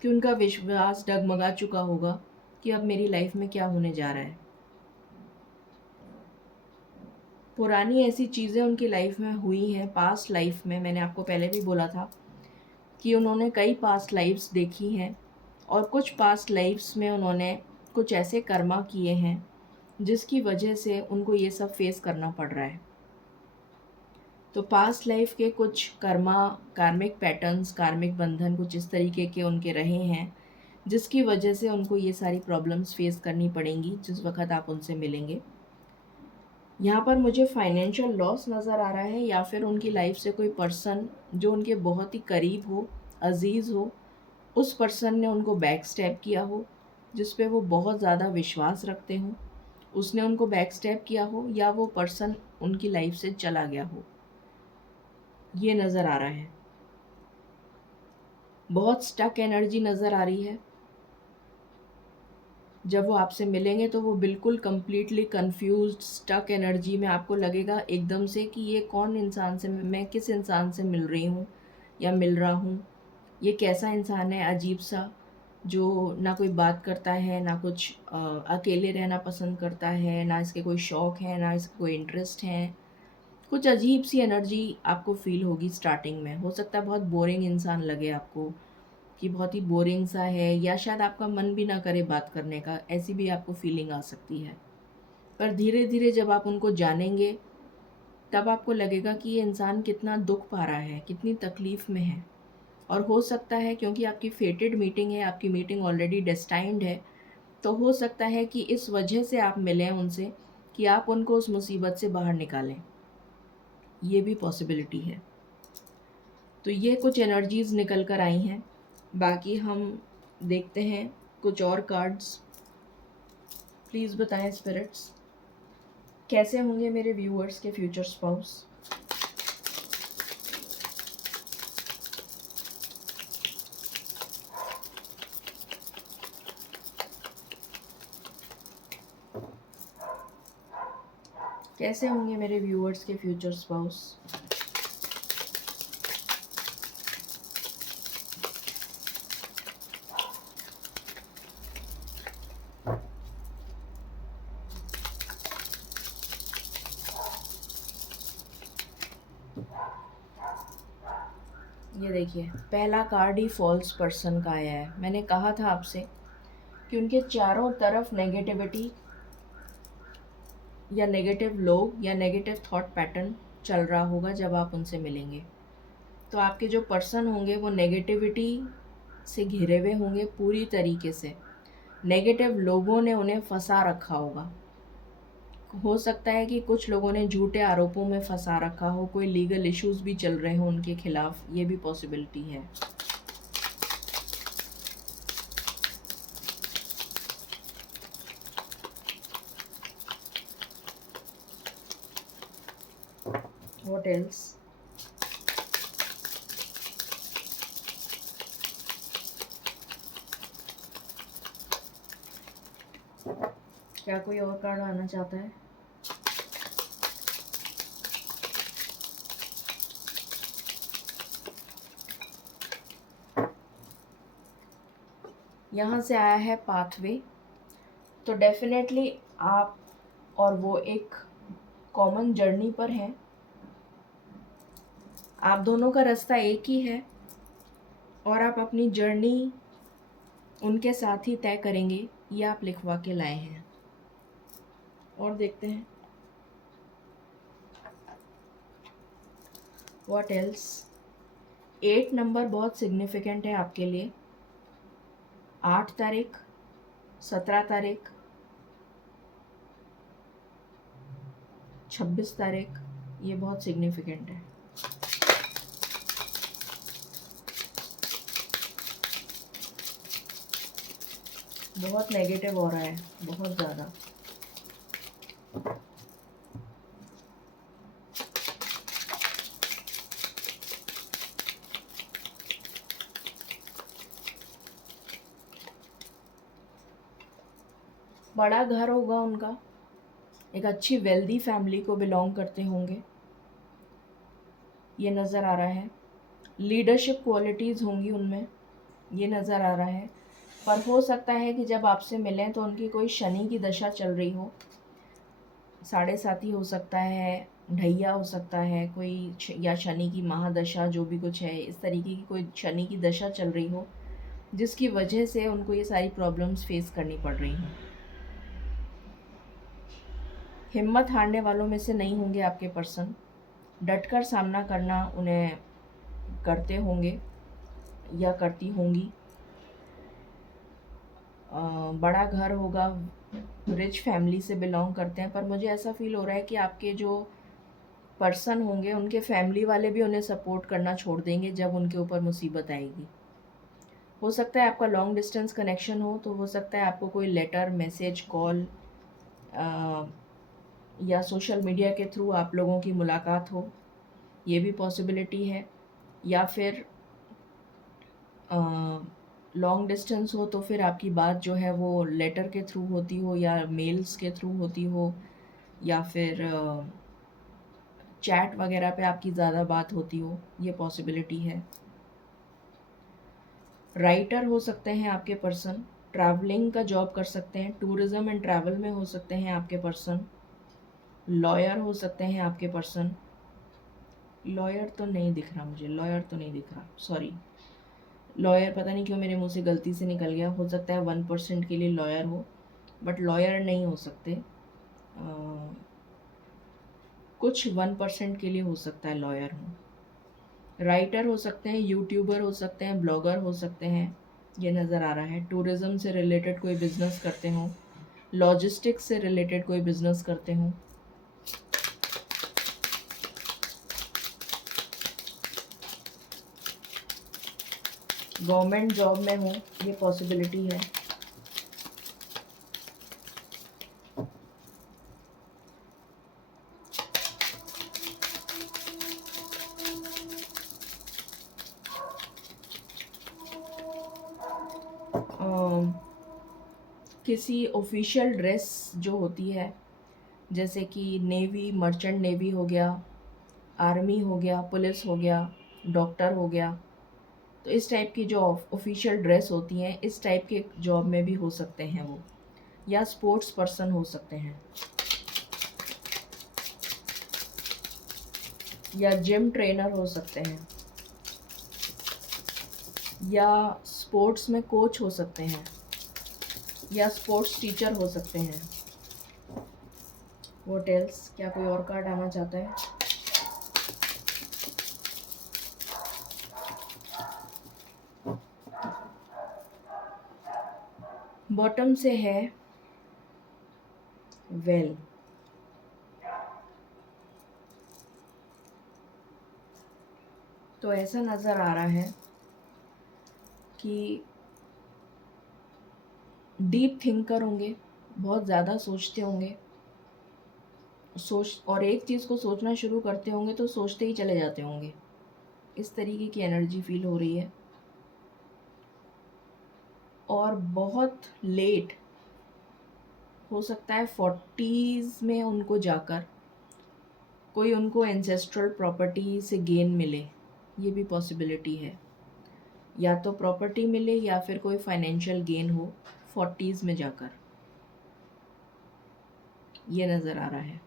कि उनका विश्वास डगमगा चुका होगा कि अब मेरी लाइफ में क्या होने जा रहा है। पुरानी ऐसी चीज़ें उनकी लाइफ में हुई हैं, पास्ट लाइफ में, मैंने आपको पहले भी बोला था कि उन्होंने कई पास्ट लाइफ्स देखी हैं और कुछ पास्ट लाइफ्स में उन्होंने कुछ ऐसे कर्मा किए हैं जिसकी वजह से उनको ये सब फेस करना पड़ रहा है। तो पास्ट लाइफ के कुछ कर्मा, कार्मिक पैटर्न्स, कार्मिक बंधन कुछ इस तरीके के उनके रहे हैं जिसकी वजह से उनको ये सारी प्रॉब्लम्स फेस करनी पड़ेंगी जिस वक़्त आप उनसे मिलेंगे। यहाँ पर मुझे फाइनेंशियल लॉस नज़र आ रहा है, या फिर उनकी लाइफ से कोई पर्सन जो उनके बहुत ही करीब हो, अज़ीज़ हो, उस पर्सन ने उनको बैक स्टैब किया हो, जिस पे वो बहुत ज़्यादा विश्वास रखते हों, उसने उनको बैक स्टैब किया हो, या वो पर्सन उनकी लाइफ से चला गया हो, ये नज़र आ रहा है। बहुत स्टक एनर्जी नज़र आ रही है। जब वो आपसे मिलेंगे तो वो बिल्कुल कंप्लीटली कंफ्यूज्ड, स्टक एनर्जी में आपको लगेगा एकदम से कि ये कौन इंसान से, मैं किस इंसान से मिल रही हूँ या मिल रहा हूँ। ये कैसा इंसान है अजीब सा, जो ना कोई बात करता है, ना कुछ अकेले रहना पसंद करता है, ना इसके कोई शौक़ है, ना इसके कोई इंटरेस्ट हैं। कुछ अजीब सी एनर्जी आपको फ़ील होगी स्टार्टिंग में। हो सकता है बहुत बोरिंग इंसान लगे आपको, कि बहुत ही बोरिंग सा है, या शायद आपका मन भी ना करे बात करने का, ऐसी भी आपको फीलिंग आ सकती है। पर धीरे-धीरे जब आप उनको जानेंगे, तब आपको लगेगा कि ये इंसान कितना दुःख पा रहा है, कितनी तकलीफ़ में है। और हो सकता है क्योंकि आपकी फेटेड मीटिंग है, आपकी मीटिंग ऑलरेडी डेस्टाइन्ड है, तो हो सकता है कि इस वजह से आप मिलें उनसे कि आप उनको उस मुसीबत से बाहर निकालें। ये भी पॉसिबिलिटी है। तो ये कुछ एनर्जीज़ निकल कर आई हैं। बाकी हम देखते हैं कुछ और कार्ड्स। प्लीज़ बताएं स्पिरिट्स, कैसे होंगे मेरे व्यूअर्स के फ्यूचर स्पाउस। कैसे होंगे मेरे व्यूअर्स के फ्यूचर स्पाउस। ये देखिए, पहला कार्ड ही फॉल्स पर्सन का आया है। मैंने कहा था आपसे कि उनके चारों तरफ नेगेटिविटी या नेगेटिव लोग या नेगेटिव थॉट पैटर्न चल रहा होगा जब आप उनसे मिलेंगे। तो आपके जो पर्सन होंगे वो नेगेटिविटी से घिरे हुए होंगे पूरी तरीके से। नेगेटिव लोगों ने उन्हें फंसा रखा होगा। हो सकता है कि कुछ लोगों ने झूठे आरोपों में फंसा रखा हो, कोई लीगल इश्यूज भी चल रहे हों उनके खिलाफ, ये भी पॉसिबिलिटी है। What else? क्या कोई और कार्ड आना चाहता है? यहाँ से आया है पाथवे। तो डेफिनेटली आप और वो एक कॉमन जर्नी पर हैं। आप दोनों का रास्ता एक ही है और आप अपनी जर्नी उनके साथ ही तय करेंगे, ये आप लिखवा के लाए हैं। और देखते हैं व्हाट एल्स। 8 नंबर बहुत सिग्निफिकेंट है आपके लिए। 8 तारीख, 17 तारीख, 26 तारीख, ये बहुत सिग्निफिकेंट है। बहुत नेगेटिव हो रहा है, बहुत ज़्यादा। बड़ा घर होगा उनका, एक अच्छी वेल्दी फैमिली को बिलोंग करते होंगे, ये नज़र आ रहा है। लीडरशिप क्वालिटीज़ होंगी उनमें, ये नज़र आ रहा है। पर हो सकता है कि जब आपसे मिलें तो उनकी कोई शनि की दशा चल रही हो। 7.5 हो सकता है, ढैया हो सकता है कोई, या शनि की महादशा, जो भी कुछ है इस तरीके की कोई शनि की दशा चल रही हो, जिसकी वजह से उनको ये सारी प्रॉब्लम्स फेस करनी पड़ रही हैं। हिम्मत हारने वालों में से नहीं होंगे आपके पर्सन। डटकर सामना करना उन्हें करते होंगे या करती होंगी। बड़ा घर होगा, रिच फैमिली से बिलोंग करते हैं, पर मुझे ऐसा फील हो रहा है कि आपके जो पर्सन होंगे उनके फैमिली वाले भी उन्हें सपोर्ट करना छोड़ देंगे जब उनके ऊपर मुसीबत आएगी। हो सकता है आपका लॉन्ग डिस्टेंस कनेक्शन हो, तो हो सकता है आपको कोई लेटर, मैसेज, कॉल या सोशल मीडिया के थ्रू आप लोगों की मुलाकात हो, ये भी पॉसिबिलिटी है। या फिर लॉन्ग डिस्टेंस हो तो फिर आपकी बात जो है वो लेटर के थ्रू होती हो या मेल्स के थ्रू होती हो, या फिर चैट वगैरह पे आपकी ज़्यादा बात होती हो, ये पॉसिबिलिटी है। राइटर हो सकते हैं आपके पर्सन, ट्रैवलिंग का जॉब कर सकते हैं, टूरिज़्म एंड ट्रैवल में हो सकते हैं आपके पर्सन, लॉयर हो सकते हैं आपके पर्सन। लॉयर तो नहीं दिख रहा मुझे, लॉयर तो नहीं दिख रहा, सॉरी। लॉयर पता नहीं क्यों मेरे मुंह से गलती से निकल गया। हो सकता है 1% के लिए लॉयर हो, बट लॉयर नहीं हो सकते। कुछ 1% के लिए हो सकता है लॉयर हो। राइटर हो सकते हैं, यूट्यूबर हो सकते हैं, ब्लॉगर हो सकते हैं, ये नज़र आ रहा है। टूरिज़्म से रिलेटेड कोई बिज़नेस करते हों, लॉजिस्टिक्स से रिलेटेड कोई बिज़नेस करते हों। गवर्नमेंट जॉब में हो, ये पॉसिबिलिटी है। किसी ऑफिशियल ड्रेस जो होती है, जैसे कि नेवी, मर्चेंट नेवी हो गया, आर्मी हो गया, पुलिस हो गया, डॉक्टर हो गया, तो इस टाइप की जो ऑफिशियल ड्रेस होती हैं, इस टाइप के जॉब में भी हो सकते हैं वो। या स्पोर्ट्स पर्सन हो सकते हैं, या जिम ट्रेनर हो सकते हैं, या स्पोर्ट्स में कोच हो सकते हैं, या स्पोर्ट्स टीचर हो सकते हैं। व्हाट एल्स, क्या कोई और कार्ड आना चाहता है? बॉटम से है वेल। तो ऐसा नज़र आ रहा है कि डीप थिंकर होंगे, बहुत ज़्यादा सोचते होंगे, और एक चीज़ को सोचना शुरू करते होंगे तो सोचते ही चले जाते होंगे। इस तरीके की एनर्जी फील हो रही है। और बहुत लेट हो सकता है 40s में उनको जाकर कोई उनको एंसेस्ट्रल प्रॉपर्टी से गेन मिले, ये भी पॉसिबिलिटी है। या तो प्रॉपर्टी मिले या फिर कोई फाइनेंशियल गेन हो 40s में जाकर, ये नज़र आ रहा है।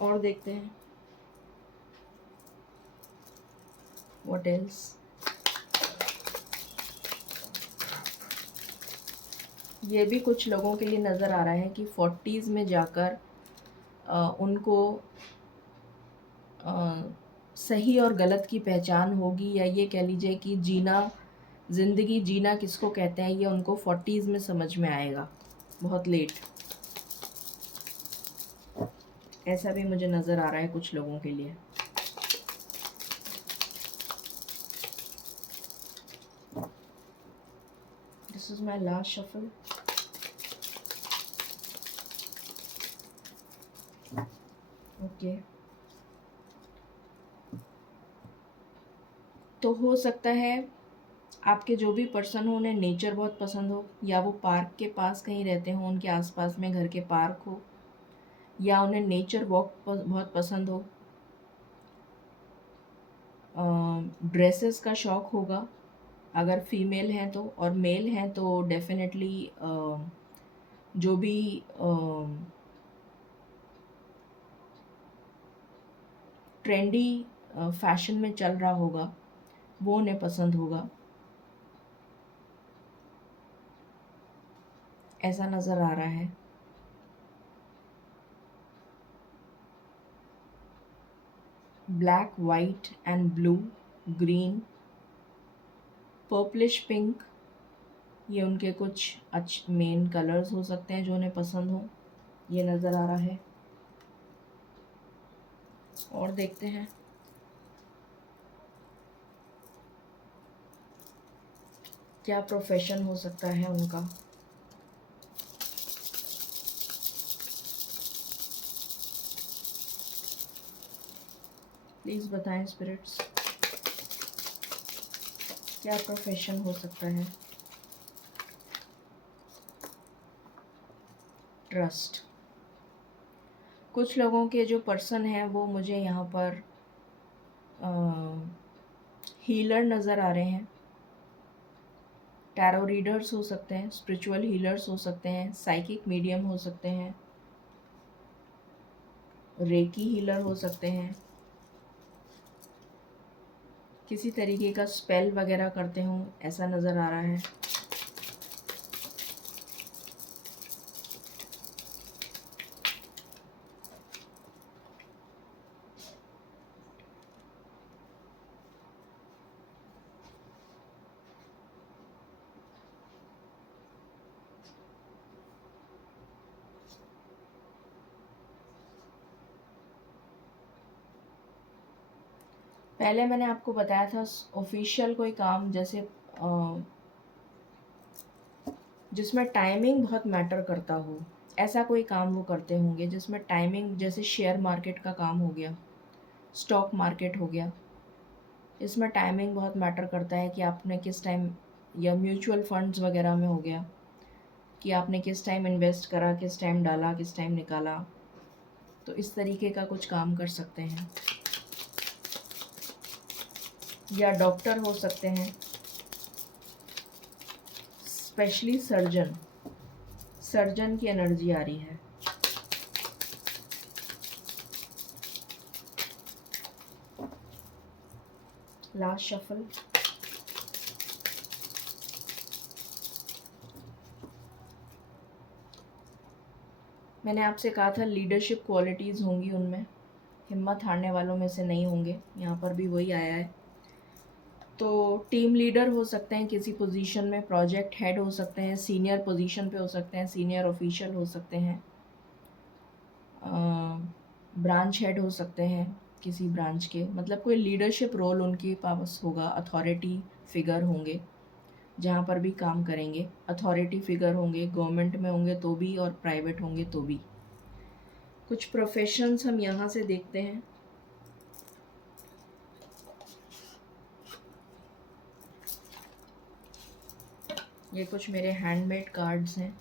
और देखते हैं व्हाट एल्स। ये भी कुछ लोगों के लिए नज़र आ रहा है कि 40s में जाकर उनको सही और गलत की पहचान होगी, या ये कह लीजिए कि ज़िंदगी जीना किसको कहते हैं, ये उनको 40s में समझ में आएगा, बहुत लेट। ऐसा भी मुझे नज़र आ रहा है कुछ लोगों के लिए। This is my last shuffle. Okay, तो हो सकता है आपके जो भी पर्सन हो उन्हें नेचर बहुत पसंद हो, या वो पार्क के पास कहीं रहते हों, उनके आसपास में घर के पार्क हो, या उन्हें नेचर वॉक बहुत पसंद हो। ड्रेसेस का शौक़ होगा अगर फीमेल हैं तो, और मेल हैं तो डेफिनेटली जो भी ट्रेंडी फैशन में चल रहा होगा वो उन्हें पसंद होगा, ऐसा नज़र आ रहा है। Black, white and blue, green, purplish pink, ये उनके कुछ अच्छे मेन कलर्स हो सकते हैं जो उन्हें पसंद हो, ये नज़र आ रहा है। और देखते हैं। क्या प्रोफेशन हो सकता है उनका। प्लीज़ बताएं स्पिरिट्स, क्या प्रोफेशन हो सकता है। ट्रस्ट। कुछ लोगों के जो पर्सन हैं वो मुझे यहाँ पर हीलर नज़र आ रहे हैं। टैरो रीडर्स हो सकते हैं, स्पिरिचुअल हीलर्स हो सकते हैं, साइकिक मीडियम हो सकते हैं, रेकी हीलर हो सकते हैं, किसी तरीके का स्पेल वगैरह करते हों ऐसा नज़र आ रहा है। पहले मैंने आपको बताया था ऑफिशियल कोई काम, जैसे जिसमें टाइमिंग बहुत मैटर करता हो, ऐसा कोई काम वो करते होंगे जिसमें टाइमिंग, जैसे शेयर मार्केट का काम हो गया, स्टॉक मार्केट हो गया, इसमें टाइमिंग बहुत मैटर करता है कि आपने किस टाइम, या म्यूचुअल फंड्स वगैरह में हो गया कि आपने किस टाइम इन्वेस्ट करा, किस टाइम डाला, किस टाइम निकाला। तो इस तरीके का कुछ काम कर सकते हैं। या डॉक्टर हो सकते हैं, स्पेशली सर्जन। सर्जन की एनर्जी आ रही है। Last shuffle. मैंने आपसे कहा था लीडरशिप क्वालिटीज़ होंगी उनमें, हिम्मत हारने वालों में से नहीं होंगे, यहाँ पर भी वही आया है। तो टीम लीडर हो सकते हैं किसी पोजीशन में, प्रोजेक्ट हेड हो सकते हैं, सीनियर पोजीशन पे हो सकते हैं, सीनियर ऑफिशियल हो सकते हैं, ब्रांच हेड हो सकते हैं किसी ब्रांच के, मतलब कोई लीडरशिप रोल उनके पास होगा, अथॉरिटी फिगर होंगे जहाँ पर भी काम करेंगे, अथॉरिटी फिगर होंगे, गवर्नमेंट में होंगे तो भी और प्राइवेट होंगे तो भी। कुछ प्रोफेशंस हम यहाँ से देखते हैं। ये कुछ मेरे हैंडमेड कार्ड्स हैं,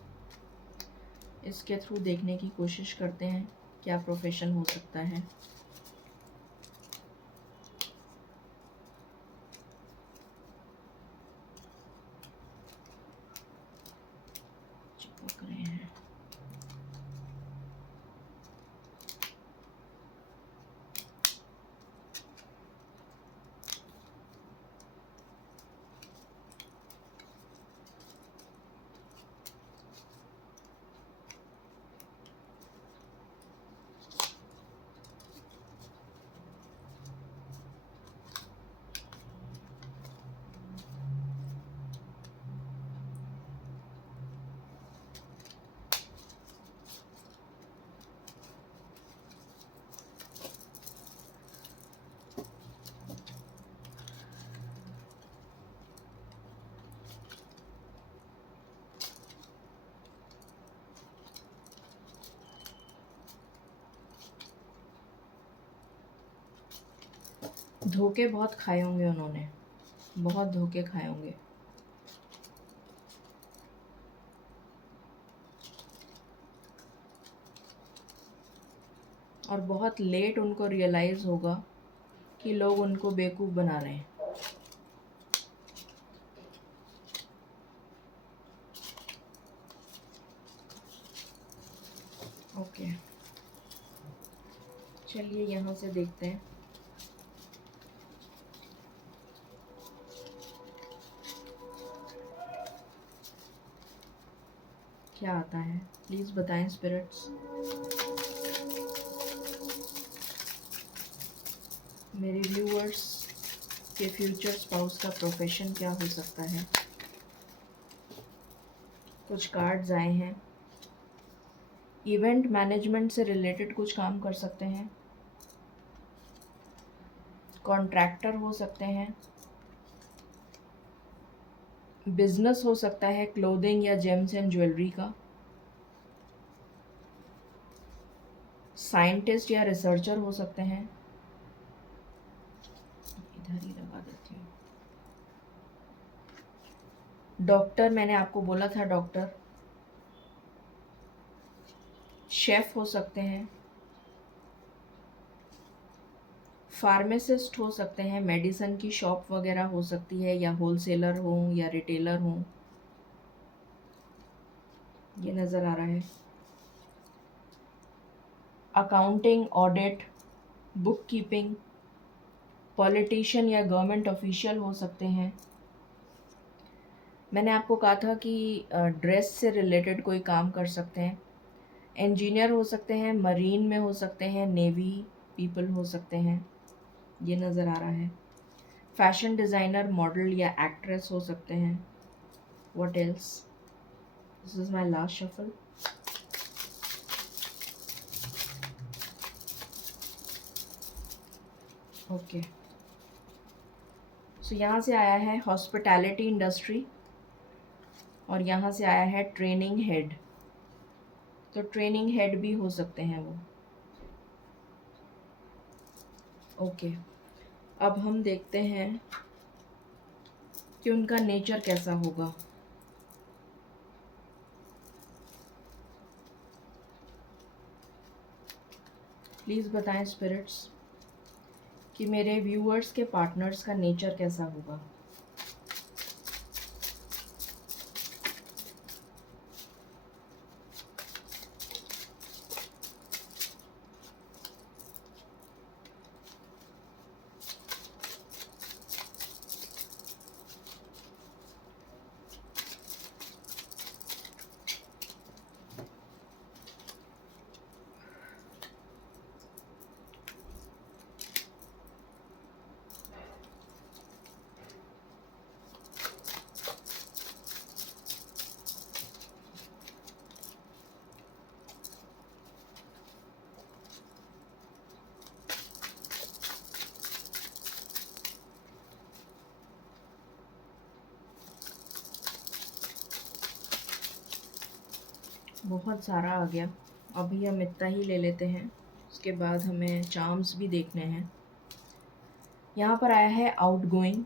इसके थ्रू देखने की कोशिश करते हैं क्या प्रोफेशन हो सकता है। चिपक रहे हैं। धोखे बहुत खाए होंगे उन्होंने, बहुत धोखे खाए होंगे। और बहुत लेट उनको रियलाइज़ होगा कि लोग उनको बेवकूफ़ बना रहे हैं। ओके, चलिए यहाँ से देखते हैं। क्या आता है, प्लीज़ बताएं स्पिरिट्स। मेरे व्यूअर्स के फ्यूचर स्पाउस का प्रोफेशन क्या हो सकता है। कुछ कार्ड्स आए हैं। इवेंट मैनेजमेंट से रिलेटेड कुछ काम कर सकते हैं, कॉन्ट्रैक्टर हो सकते हैं, बिजनेस हो सकता है क्लोथिंग या जेम्स एंड ज्वेलरी का, साइंटिस्ट या रिसर्चर हो सकते हैं। इधर ही लगा देती हूँ। डॉक्टर, मैंने आपको बोला था डॉक्टर। शेफ हो सकते हैं, फार्मासिस्ट हो सकते हैं, मेडिसिन की शॉप वगैरह हो सकती है, या होलसेलर हो या रिटेलर हो, ये नज़र आ रहा है। Accounting, audit, book keeping, politician या गवर्नमेंट ऑफिशियल हो सकते हैं। मैंने आपको कहा था कि ड्रेस से रिलेटेड कोई काम कर सकते हैं। इंजीनियर हो सकते हैं, मरीन में हो सकते हैं, नेवी पीपल हो सकते हैं, ये नज़र आ रहा है। फैशन डिज़ाइनर, मॉडल या एक्ट्रेस हो सकते हैं। What else? This is my last shuffle. Okay, so यहाँ से आया है हॉस्पिटैलिटी इंडस्ट्री और यहाँ से आया है ट्रेनिंग हेड। तो ट्रेनिंग हेड भी हो सकते हैं वो। ओके, अब हम देखते हैं कि उनका नेचर कैसा होगा। प्लीज़ बताएं स्पिरिट्स कि मेरे व्यूअर्स के पार्टनर्स का नेचर कैसा होगा। बहुत सारा आ गया, अभी हम इतना ही ले लेते हैं, उसके बाद हमें चार्म्स भी देखने हैं। यहाँ पर आया है आउटगोइंग,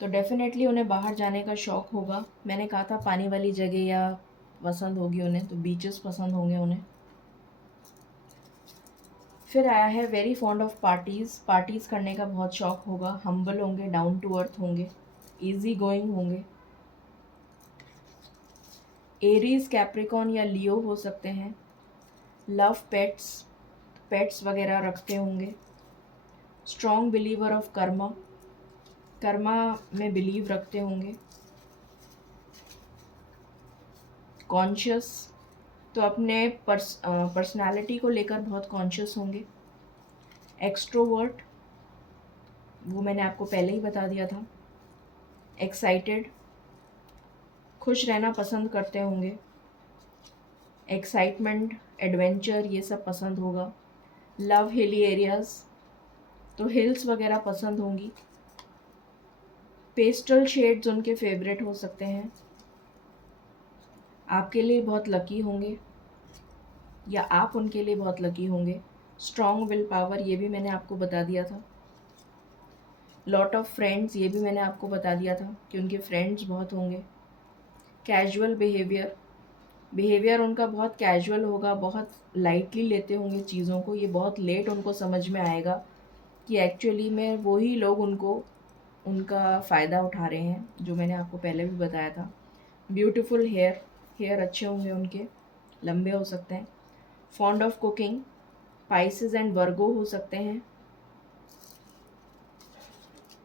तो डेफिनेटली उन्हें बाहर जाने का शौक़ होगा। मैंने कहा था पानी वाली जगह या पसंद होगी उन्हें, तो बीचेस पसंद होंगे उन्हें। फिर आया है very fond of parties, parties करने का बहुत शौक़ होगा। हम्बल होंगे, डाउन टू अर्थ होंगे, ईजी गोइंग होंगे। एरीज, कैप्रिकॉन या लियो हो सकते हैं। लव पेट्स, पेट्स वगैरह रखते होंगे। Strong believer of Karma, Karma में बिलीव रखते होंगे। कॉन्शियस, तो अपने पर्सनालिटी को लेकर बहुत कॉन्शियस होंगे। एक्सट्रोवर्ट, वो मैंने आपको पहले ही बता दिया था। एक्साइटेड, खुश रहना पसंद करते होंगे। एक्साइटमेंट, एडवेंचर, ये सब पसंद होगा। लव हिली एरियाज़, तो हिल्स वगैरह पसंद होंगी। पेस्टल शेड्स उनके फेवरेट हो सकते हैं। आपके लिए बहुत लकी होंगे या आप उनके लिए बहुत लकी होंगे। स्ट्रॉन्ग विल पावर, ये भी मैंने आपको बता दिया था। लॉट ऑफ फ्रेंड्स, ये भी मैंने आपको बता दिया था कि उनके फ्रेंड्स बहुत होंगे। कैजुअल बिहेवियर, बिहेवियर उनका बहुत कैजुअल होगा, बहुत लाइटली लेते होंगे चीज़ों को। ये बहुत लेट उनको समझ में आएगा कि एक्चुअली में वही लोग उनको उनका फ़ायदा उठा रहे हैं, जो मैंने आपको पहले भी बताया था। ब्यूटीफुल हेयर, हेयर अच्छे होंगे उनके, लंबे हो सकते हैं। Fond of cooking, Pisces and वर्गो हो सकते हैं।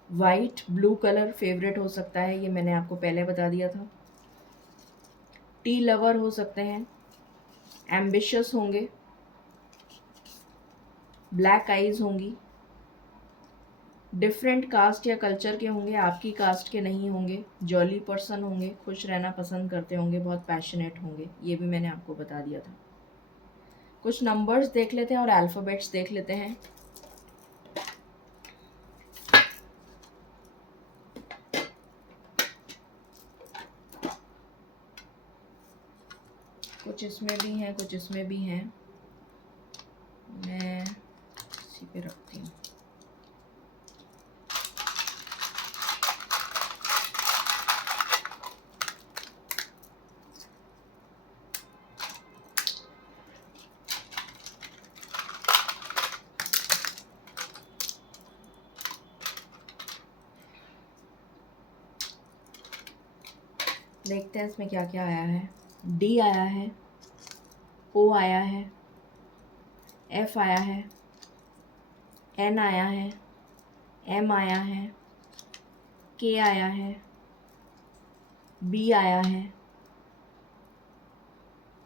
वाइट, ब्लू कलर फेवरेट हो सकता है, ये मैंने आपको पहले बता दिया था। टी लवर हो सकते हैं। एम्बिशियस होंगे। ब्लैक आइज़ होंगी। डिफरेंट कास्ट या कल्चर के होंगे, आपकी कास्ट के नहीं होंगे, जॉली पर्सन होंगे, खुश रहना पसंद करते होंगे, बहुत पैशनेट होंगे, ये भी मैंने आपको बता दिया था। कुछ नंबर्स देख लेते हैं और अल्फ़ाबेट्स देख लेते हैं। कुछ इसमें भी हैं, कुछ इसमें भी हैं, मैं इसी पे रखती हूँ। देखते हैं इसमें क्या क्या आया है। डी आया है, ओ आया है, एफ आया है, एन आया है, एम आया है, के आया है, बी आया है,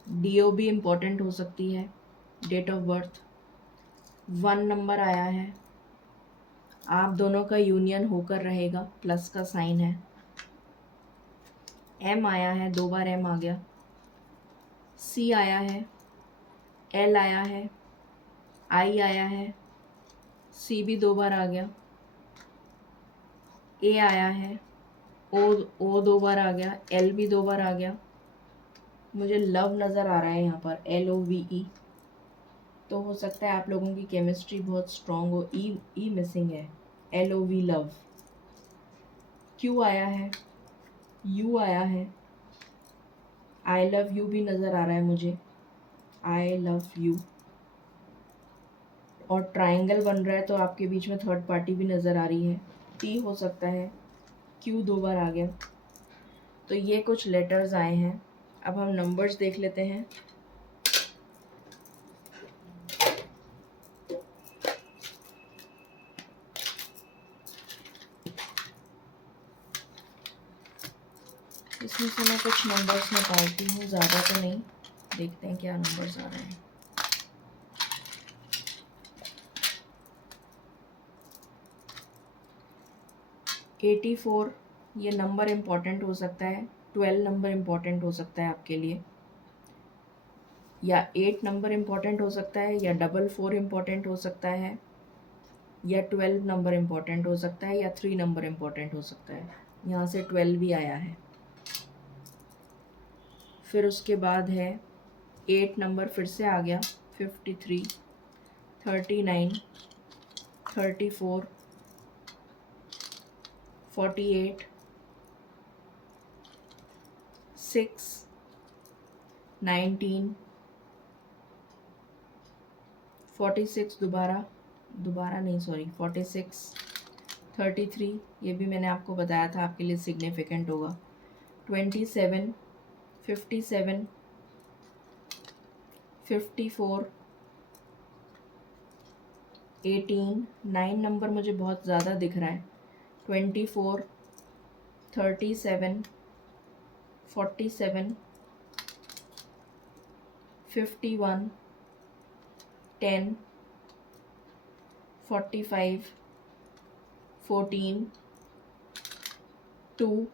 डी ओ भी इम्पोर्टेंट हो सकती है, डेट ऑफ बर्थ। 1 नंबर आया है, आप दोनों का यूनियन होकर रहेगा, प्लस का साइन है। एम आया है, 2 बार एम आ गया। सी आया है, एल आया है, आई आया है, सी भी 2 बार आ गया। ए आया है, ओ 2 बार आ गया, एल भी 2 बार आ गया। मुझे लव नज़र आ रहा है यहाँ पर, LOVE। तो हो सकता है आप लोगों की केमिस्ट्री बहुत स्ट्रांग हो। ई मिसिंग है, LOV लव। क्यू आया है, यू आया है, आई लव यू भी नज़र आ रहा है मुझे, आई लव यू। और ट्रायंगल बन रहा है तो आपके बीच में थर्ड पार्टी भी नज़र आ रही है। टी हो सकता है, क्यू 2 बार आ गया। तो ये कुछ लेटर्स आए हैं। अब हम नंबर्स देख लेते हैं। इसमें से मैं कुछ नंबर्स निकालती हूँ, ज़्यादा तो नहीं। देखते हैं क्या नंबर्स आ रहे हैं। $84 ये नंबर इम्पॉर्टेंट हो सकता है। 12 नंबर इम्पॉर्टेंट हो सकता है आपके लिए, या 8 नंबर इम्पॉर्टेंट हो सकता है, या 44 इम्पॉर्टेंट हो सकता है, या 12 नंबर इम्पॉर्टेंट हो सकता है, या 3 नंबर इम्पॉर्टेंट हो सकता है। यहाँ से 12 भी आया है। फिर उसके बाद है 8 नंबर फिर से आ गया, 53, 39, 34, 48, 6, 19, 46 दोबारा नहीं, सॉरी 46, 33, ये भी मैंने आपको बताया था आपके लिए सिग्निफिकेंट होगा। 27, 57, 54, 18, 9 नंबर मुझे बहुत ज़्यादा दिख रहा है। 24, 37, 47, 51, 10, 45, 14, 2,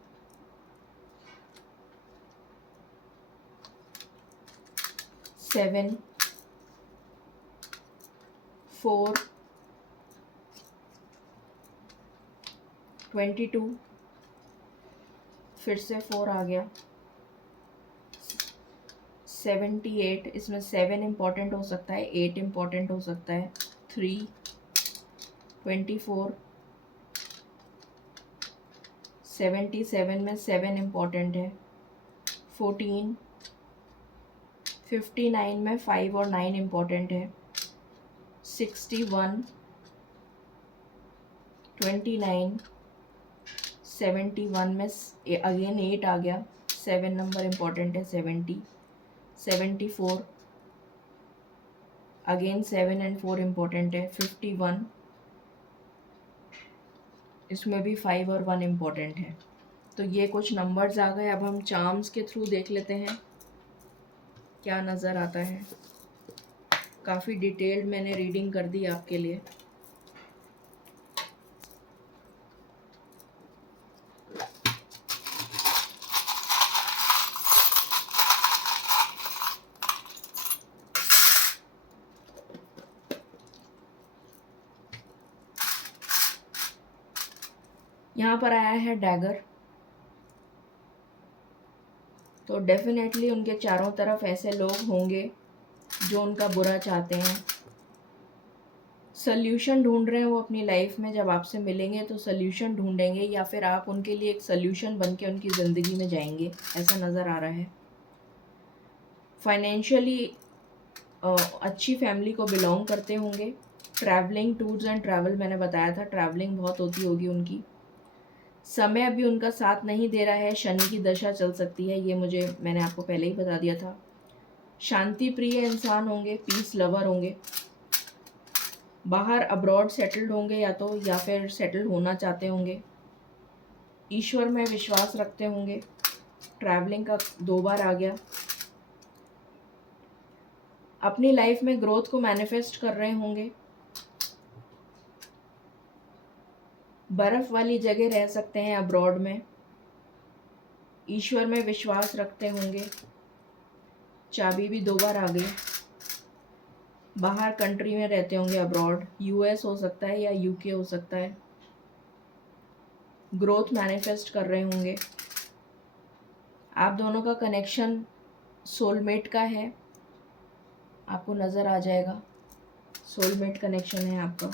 7, 4, 22, फिर से 4 आ गया। 78, इसमें 7 इम्पॉर्टेंट हो सकता है, 8 इम्पॉर्टेंट हो सकता है। 3, 24, 77 में 7 इम्पॉर्टेंट है। 14, 59 में 5 और 9 इम्पॉर्टेंट है। 61, 29, 71 में अगेन 8 आ गया, 7 नंबर इम्पॉर्टेंट है। 70, 74, अगेन 7 एंड 4 इम्पॉर्टेंट है। 51, इसमें भी 5 और 1 इम्पॉर्टेंट है। तो ये कुछ नंबर्स आ गए। अब हम चार्म्स के थ्रू देख लेते हैं क्या नज़र आता है। काफ़ी डिटेल्ड मैंने रीडिंग कर दी आपके लिए। यहाँ पर आया है डैगर। तो डेफिनेटली उनके चारों तरफ ऐसे लोग होंगे जो उनका बुरा चाहते हैं, सल्यूशन ढूंढ रहे हैं वो अपनी लाइफ में। जब आपसे मिलेंगे तो सल्यूशन ढूंढेंगे, या फिर आप उनके लिए एक सल्यूशन बन के उनकी ज़िंदगी में जाएंगे, ऐसा नज़र आ रहा है। फाइनेंशियली अच्छी फैमिली को बिलोंग करते होंगे। ट्रैवलिंग, टूर्स एंड ट्रैवल, मैंने बताया था ट्रैवलिंग बहुत होती होगी उनकी। समय अभी उनका साथ नहीं दे रहा है, शनि की दशा चल सकती है, ये मैंने आपको पहले ही बता दिया था। शांति प्रिय इंसान होंगे, पीस लवर होंगे, बाहर अब्रॉड सेटल्ड होंगे या फिर सेटल होना चाहते होंगे, ईश्वर में विश्वास रखते होंगे। ट्रैवलिंग का 2 बार आ गया। अपनी लाइफ में ग्रोथ को मैनिफेस्ट कर रहे होंगे। बर्फ वाली जगह रह सकते हैं अब्रॉड में। ईश्वर में विश्वास रखते होंगे। चाबी भी 2 बार आ गई। बाहर कंट्री में रहते होंगे अब्रॉड, यूएस हो सकता है या यूके हो सकता है। ग्रोथ मैनिफेस्ट कर रहे होंगे। आप दोनों का कनेक्शन सोलमेट का है, आपको नज़र आ जाएगा। सोलमेट कनेक्शन है आपका।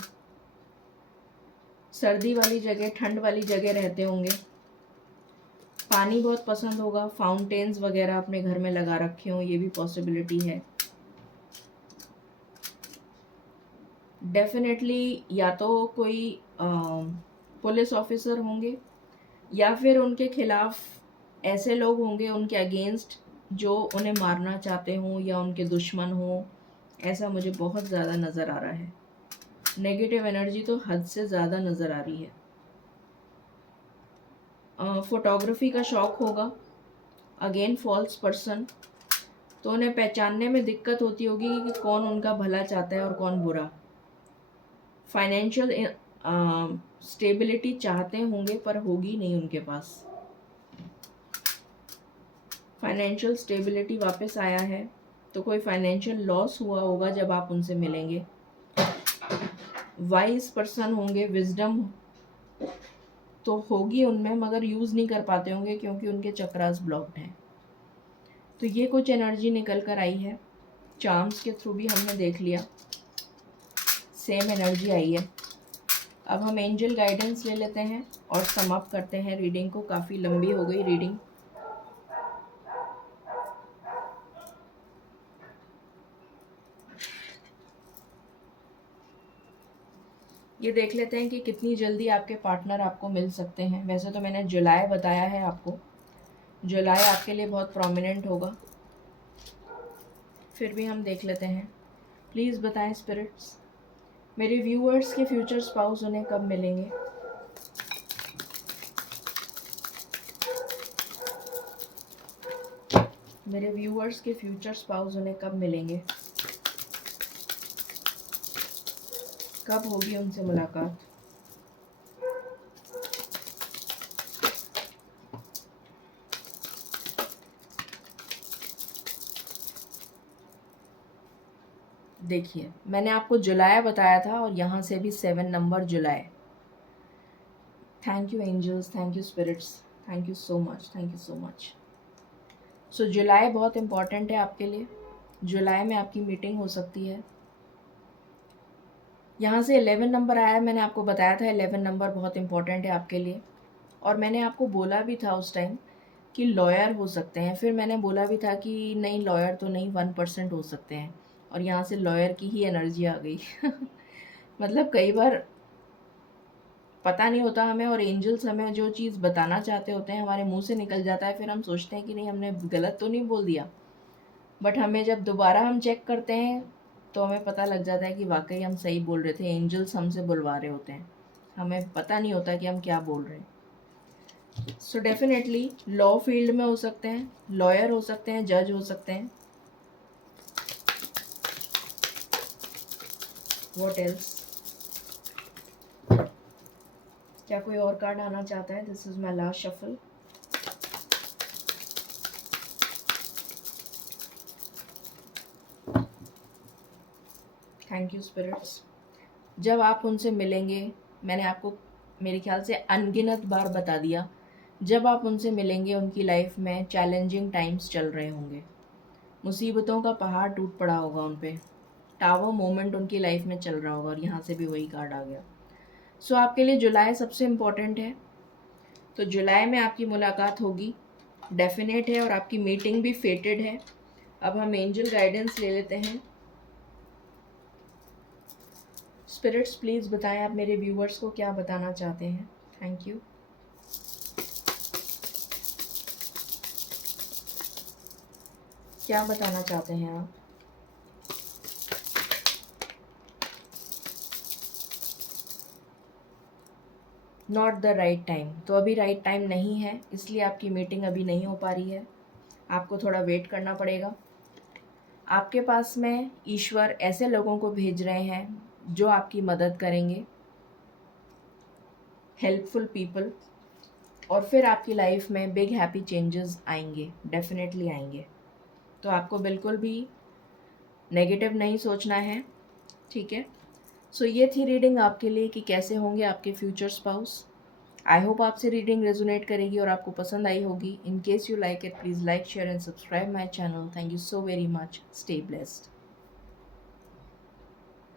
सर्दी वाली जगह, ठंड वाली जगह रहते होंगे। पानी बहुत पसंद होगा, फाउंटेन्स वगैरह अपने घर में लगा रखे हों, ये भी पॉसिबिलिटी है। डेफिनेटली या तो कोई पुलिस ऑफिसर होंगे या फिर उनके खिलाफ ऐसे लोग होंगे उनके अगेंस्ट जो उन्हें मारना चाहते हों या उनके दुश्मन हों, ऐसा मुझे बहुत ज़्यादा नज़र आ रहा है। नेगेटिव एनर्जी तो हद से ज़्यादा नज़र आ रही है। फोटोग्राफी का शौक़ होगा। अगेन फॉल्स पर्सन, तो उन्हें पहचानने में दिक्कत होती होगी कि कौन उनका भला चाहता है और कौन बुरा। फाइनेंशियल स्टेबिलिटी चाहते होंगे पर होगी नहीं उनके पास। फाइनेंशियल स्टेबिलिटी वापस आया है, तो कोई फाइनेंशियल लॉस हुआ होगा जब आप उनसे मिलेंगे। वाइज पर्सन होंगे, विजडम तो होगी उनमें मगर यूज़ नहीं कर पाते होंगे क्योंकि उनके चक्रास ब्लॉक्ड हैं। तो ये कुछ एनर्जी निकल कर आई है। चार्म्स के थ्रू भी हमने देख लिया, सेम एनर्जी आई है। अब हम एंजल गाइडेंस ले लेते हैं और समाप्त करते हैं रीडिंग को। काफ़ी लंबी हो गई रीडिंग। ये देख लेते हैं कि कितनी जल्दी आपके पार्टनर आपको मिल सकते हैं। वैसे तो मैंने जुलाई बताया है आपको, जुलाई आपके लिए बहुत प्रोमिनेंट होगा, फिर भी हम देख लेते हैं। प्लीज़ बताएं स्पिरिट्स, मेरे व्यूअर्स के फ्यूचर स्पाउस उन्हें कब मिलेंगे? मेरे व्यूअर्स के फ्यूचर स्पाउस उन्हें कब मिलेंगे? कब होगी उनसे मुलाकात? देखिए, मैंने आपको जुलाई बताया था और यहाँ से भी 7 नंबर जुलाई। Thank you angels, thank you spirits, thank you so much, thank you so much. So जुलाई बहुत इम्पॉर्टेंट है आपके लिए। जुलाई में आपकी मीटिंग हो सकती है। यहाँ से 11 नंबर आया है, मैंने आपको बताया था 11 नंबर बहुत इम्पॉर्टेंट है आपके लिए। और मैंने आपको बोला भी था उस टाइम कि लॉयर हो सकते हैं, फिर मैंने बोला भी था कि नहीं लॉयर तो नहीं, 1% हो सकते हैं, और यहाँ से लॉयर की ही एनर्जी आ गई। मतलब कई बार पता नहीं होता हमें, और एंजल्स हमें जो चीज़ बताना चाहते होते हैं हमारे मुंह से निकल जाता है, फिर हम सोचते हैं कि नहीं हमने गलत तो नहीं बोल दिया, बट हमें जब दोबारा हम चेक करते हैं तो हमें पता लग जाता है कि वाकई हम सही बोल रहे थे। एंजल्स हमसे बुलवा रहे होते हैं, हमें पता नहीं होता कि हम क्या बोल रहे हैं। सो डेफिनेटली लॉ फील्ड में हो सकते हैं, लॉयर हो सकते हैं, जज हो सकते हैं। What else? क्या कोई और कार्ड आना चाहता है? This is my last shuffle. Thank you spirits. जब आप उनसे मिलेंगे, मैंने आपको मेरे ख्याल से अनगिनत बार बता दिया। जब आप उनसे मिलेंगे उनकी लाइफ में चैलेंजिंग टाइम्स चल रहे होंगे, मुसीबतों का पहाड़ टूट पड़ा होगा उन पे, टावर मोमेंट उनकी लाइफ में चल रहा होगा, और यहाँ से भी वही कार्ड आ गया। सो आपके लिए जुलाई सबसे इम्पोर्टेंट है। तो जुलाई में आपकी मुलाकात होगी, डेफिनेट है, और आपकी मीटिंग भी फेटेड है। अब हम एंजल गाइडेंस ले लेते हैं। स्पिरिट्स प्लीज़ बताएं आप मेरे व्यूअर्स को क्या बताना चाहते हैं। Thank you. क्या बताना चाहते हैं आप? Not the right time. तो अभी राइट टाइम नहीं है, इसलिए आपकी मीटिंग अभी नहीं हो पा रही है, आपको थोड़ा वेट करना पड़ेगा। आपके पास में ईश्वर ऐसे लोगों को भेज रहे हैं जो आपकी मदद करेंगे, हेल्पफुल पीपल, और फिर आपकी लाइफ में बिग हैप्पी चेंजेस आएंगे, डेफिनेटली आएंगे। तो आपको बिल्कुल भी नेगेटिव नहीं सोचना है, ठीक है। सो ये थी रीडिंग आपके लिए कि कैसे होंगे आपके फ्यूचर स्पाउस। आई होप आपसे रीडिंग रेजोनेट करेगी और आपको पसंद आई होगी। In case you like it, please like, share and subscribe my channel. Thank you so very much. Stay blessed.